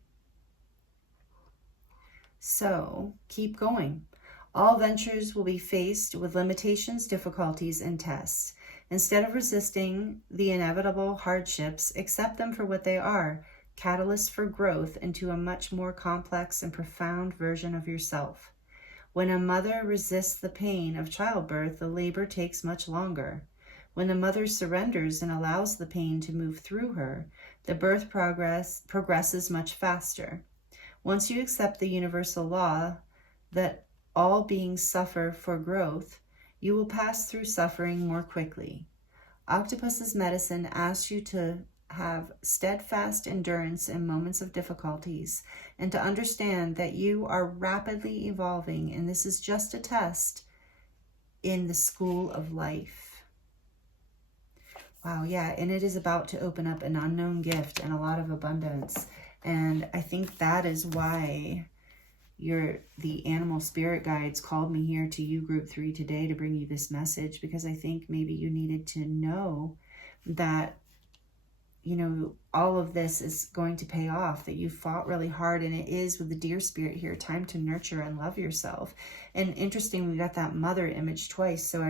So, keep going. All ventures will be faced with limitations, difficulties, and tests. Instead of resisting the inevitable hardships, accept them for what they are, catalysts for growth into a much more complex and profound version of yourself. When a mother resists the pain of childbirth, the labor takes much longer. When the mother surrenders and allows the pain to move through her, the birth progresses much faster. Once you accept the universal law that all beings suffer for growth, you will pass through suffering more quickly. Octopus's medicine asks you to have steadfast endurance in moments of difficulties and to understand that you are rapidly evolving, and this is just a test in the school of life. Wow, yeah, and it is about to open up an unknown gift and a lot of abundance. And I think that is why the animal spirit guides called me here to you, Group 3, today to bring you this message, because I think maybe you needed to know that, you know, all of this is going to pay off, that you fought really hard, and it is, with the deer spirit here, time to nurture and love yourself. And interesting, we got that mother image twice, so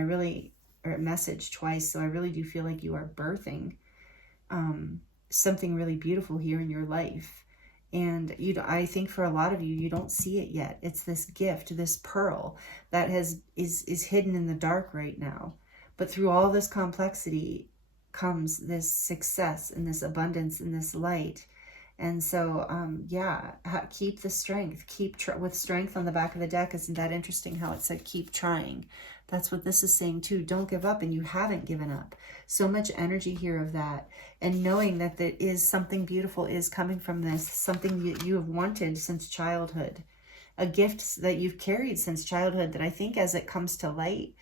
or message twice, so I really do feel like you are birthing something really beautiful here in your life. And I think for a lot of you, you don't see it yet. It's this gift, this pearl that is hidden in the dark right now. But through all this complexity comes this success and this abundance and this light. And so, yeah, keep the strength. With strength on the back of the deck. Isn't that interesting how it said keep trying? That's what this is saying too. Don't give up, and you haven't given up. So much energy here of that. And knowing that there is something beautiful is coming from this, something that you have wanted since childhood. A gift that you've carried since childhood that I think as it comes to light,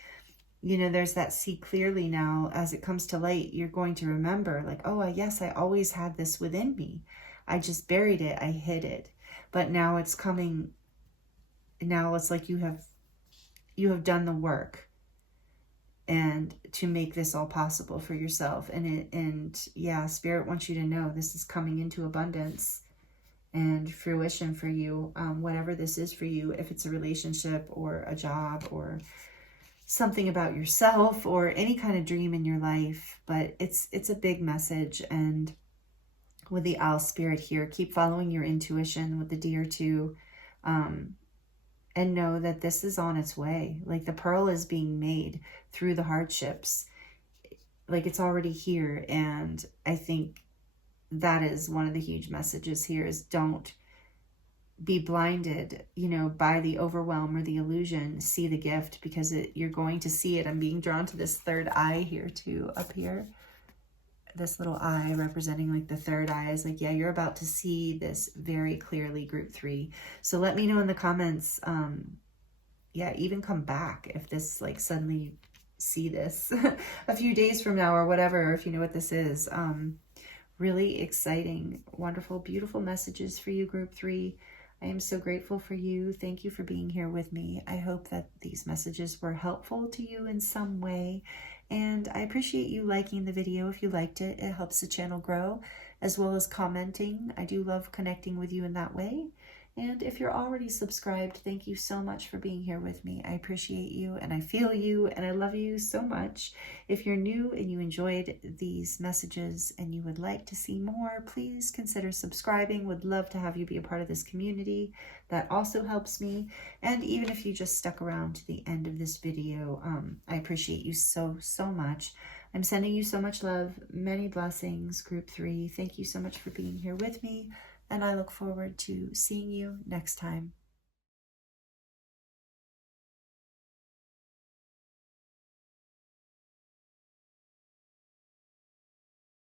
you know, there's that see clearly now. As it comes to light, you're going to remember like, oh, yes, I always had this within me. I just buried it. I hid it. But now it's coming. Now it's like you have done the work and to make this all possible for yourself. And yeah, Spirit wants you to know this is coming into abundance and fruition for you, whatever this is for you, if it's a relationship or a job or something about yourself or any kind of dream in your life. But it's a big message. And with the owl spirit here, keep following your intuition with the deer too. And know that this is on its way. Like the pearl is being made through the hardships. Like it's already here. And I think that is one of the huge messages here is don't be blinded, you know, by the overwhelm or the illusion. See the gift, because you're going to see it. I'm being drawn to this third eye here too, up here. This little eye representing like the third eye is like, yeah, you're about to see this very clearly, Group 3. So let me know in the comments, yeah, even come back if this like suddenly you see this a few days from now or whatever, if you know what this is. Really exciting, wonderful, beautiful messages for you, Group 3. I am so grateful for you. Thank you for being here with me. I hope that these messages were helpful to you in some way. And I appreciate you liking the video if you liked it. It helps the channel grow, as well as commenting. I do love connecting with you in that way. And if you're already subscribed, thank you so much for being here with me. I appreciate you, and I feel you, and I love you so much. If you're new and you enjoyed these messages and you would like to see more, please consider subscribing. Would love to have you be a part of this community. That also helps me. And even if you just stuck around to the end of this video, I appreciate you so, so much. I'm sending you so much love, many blessings, Group 3. Thank you so much for being here with me. And I look forward to seeing you next time.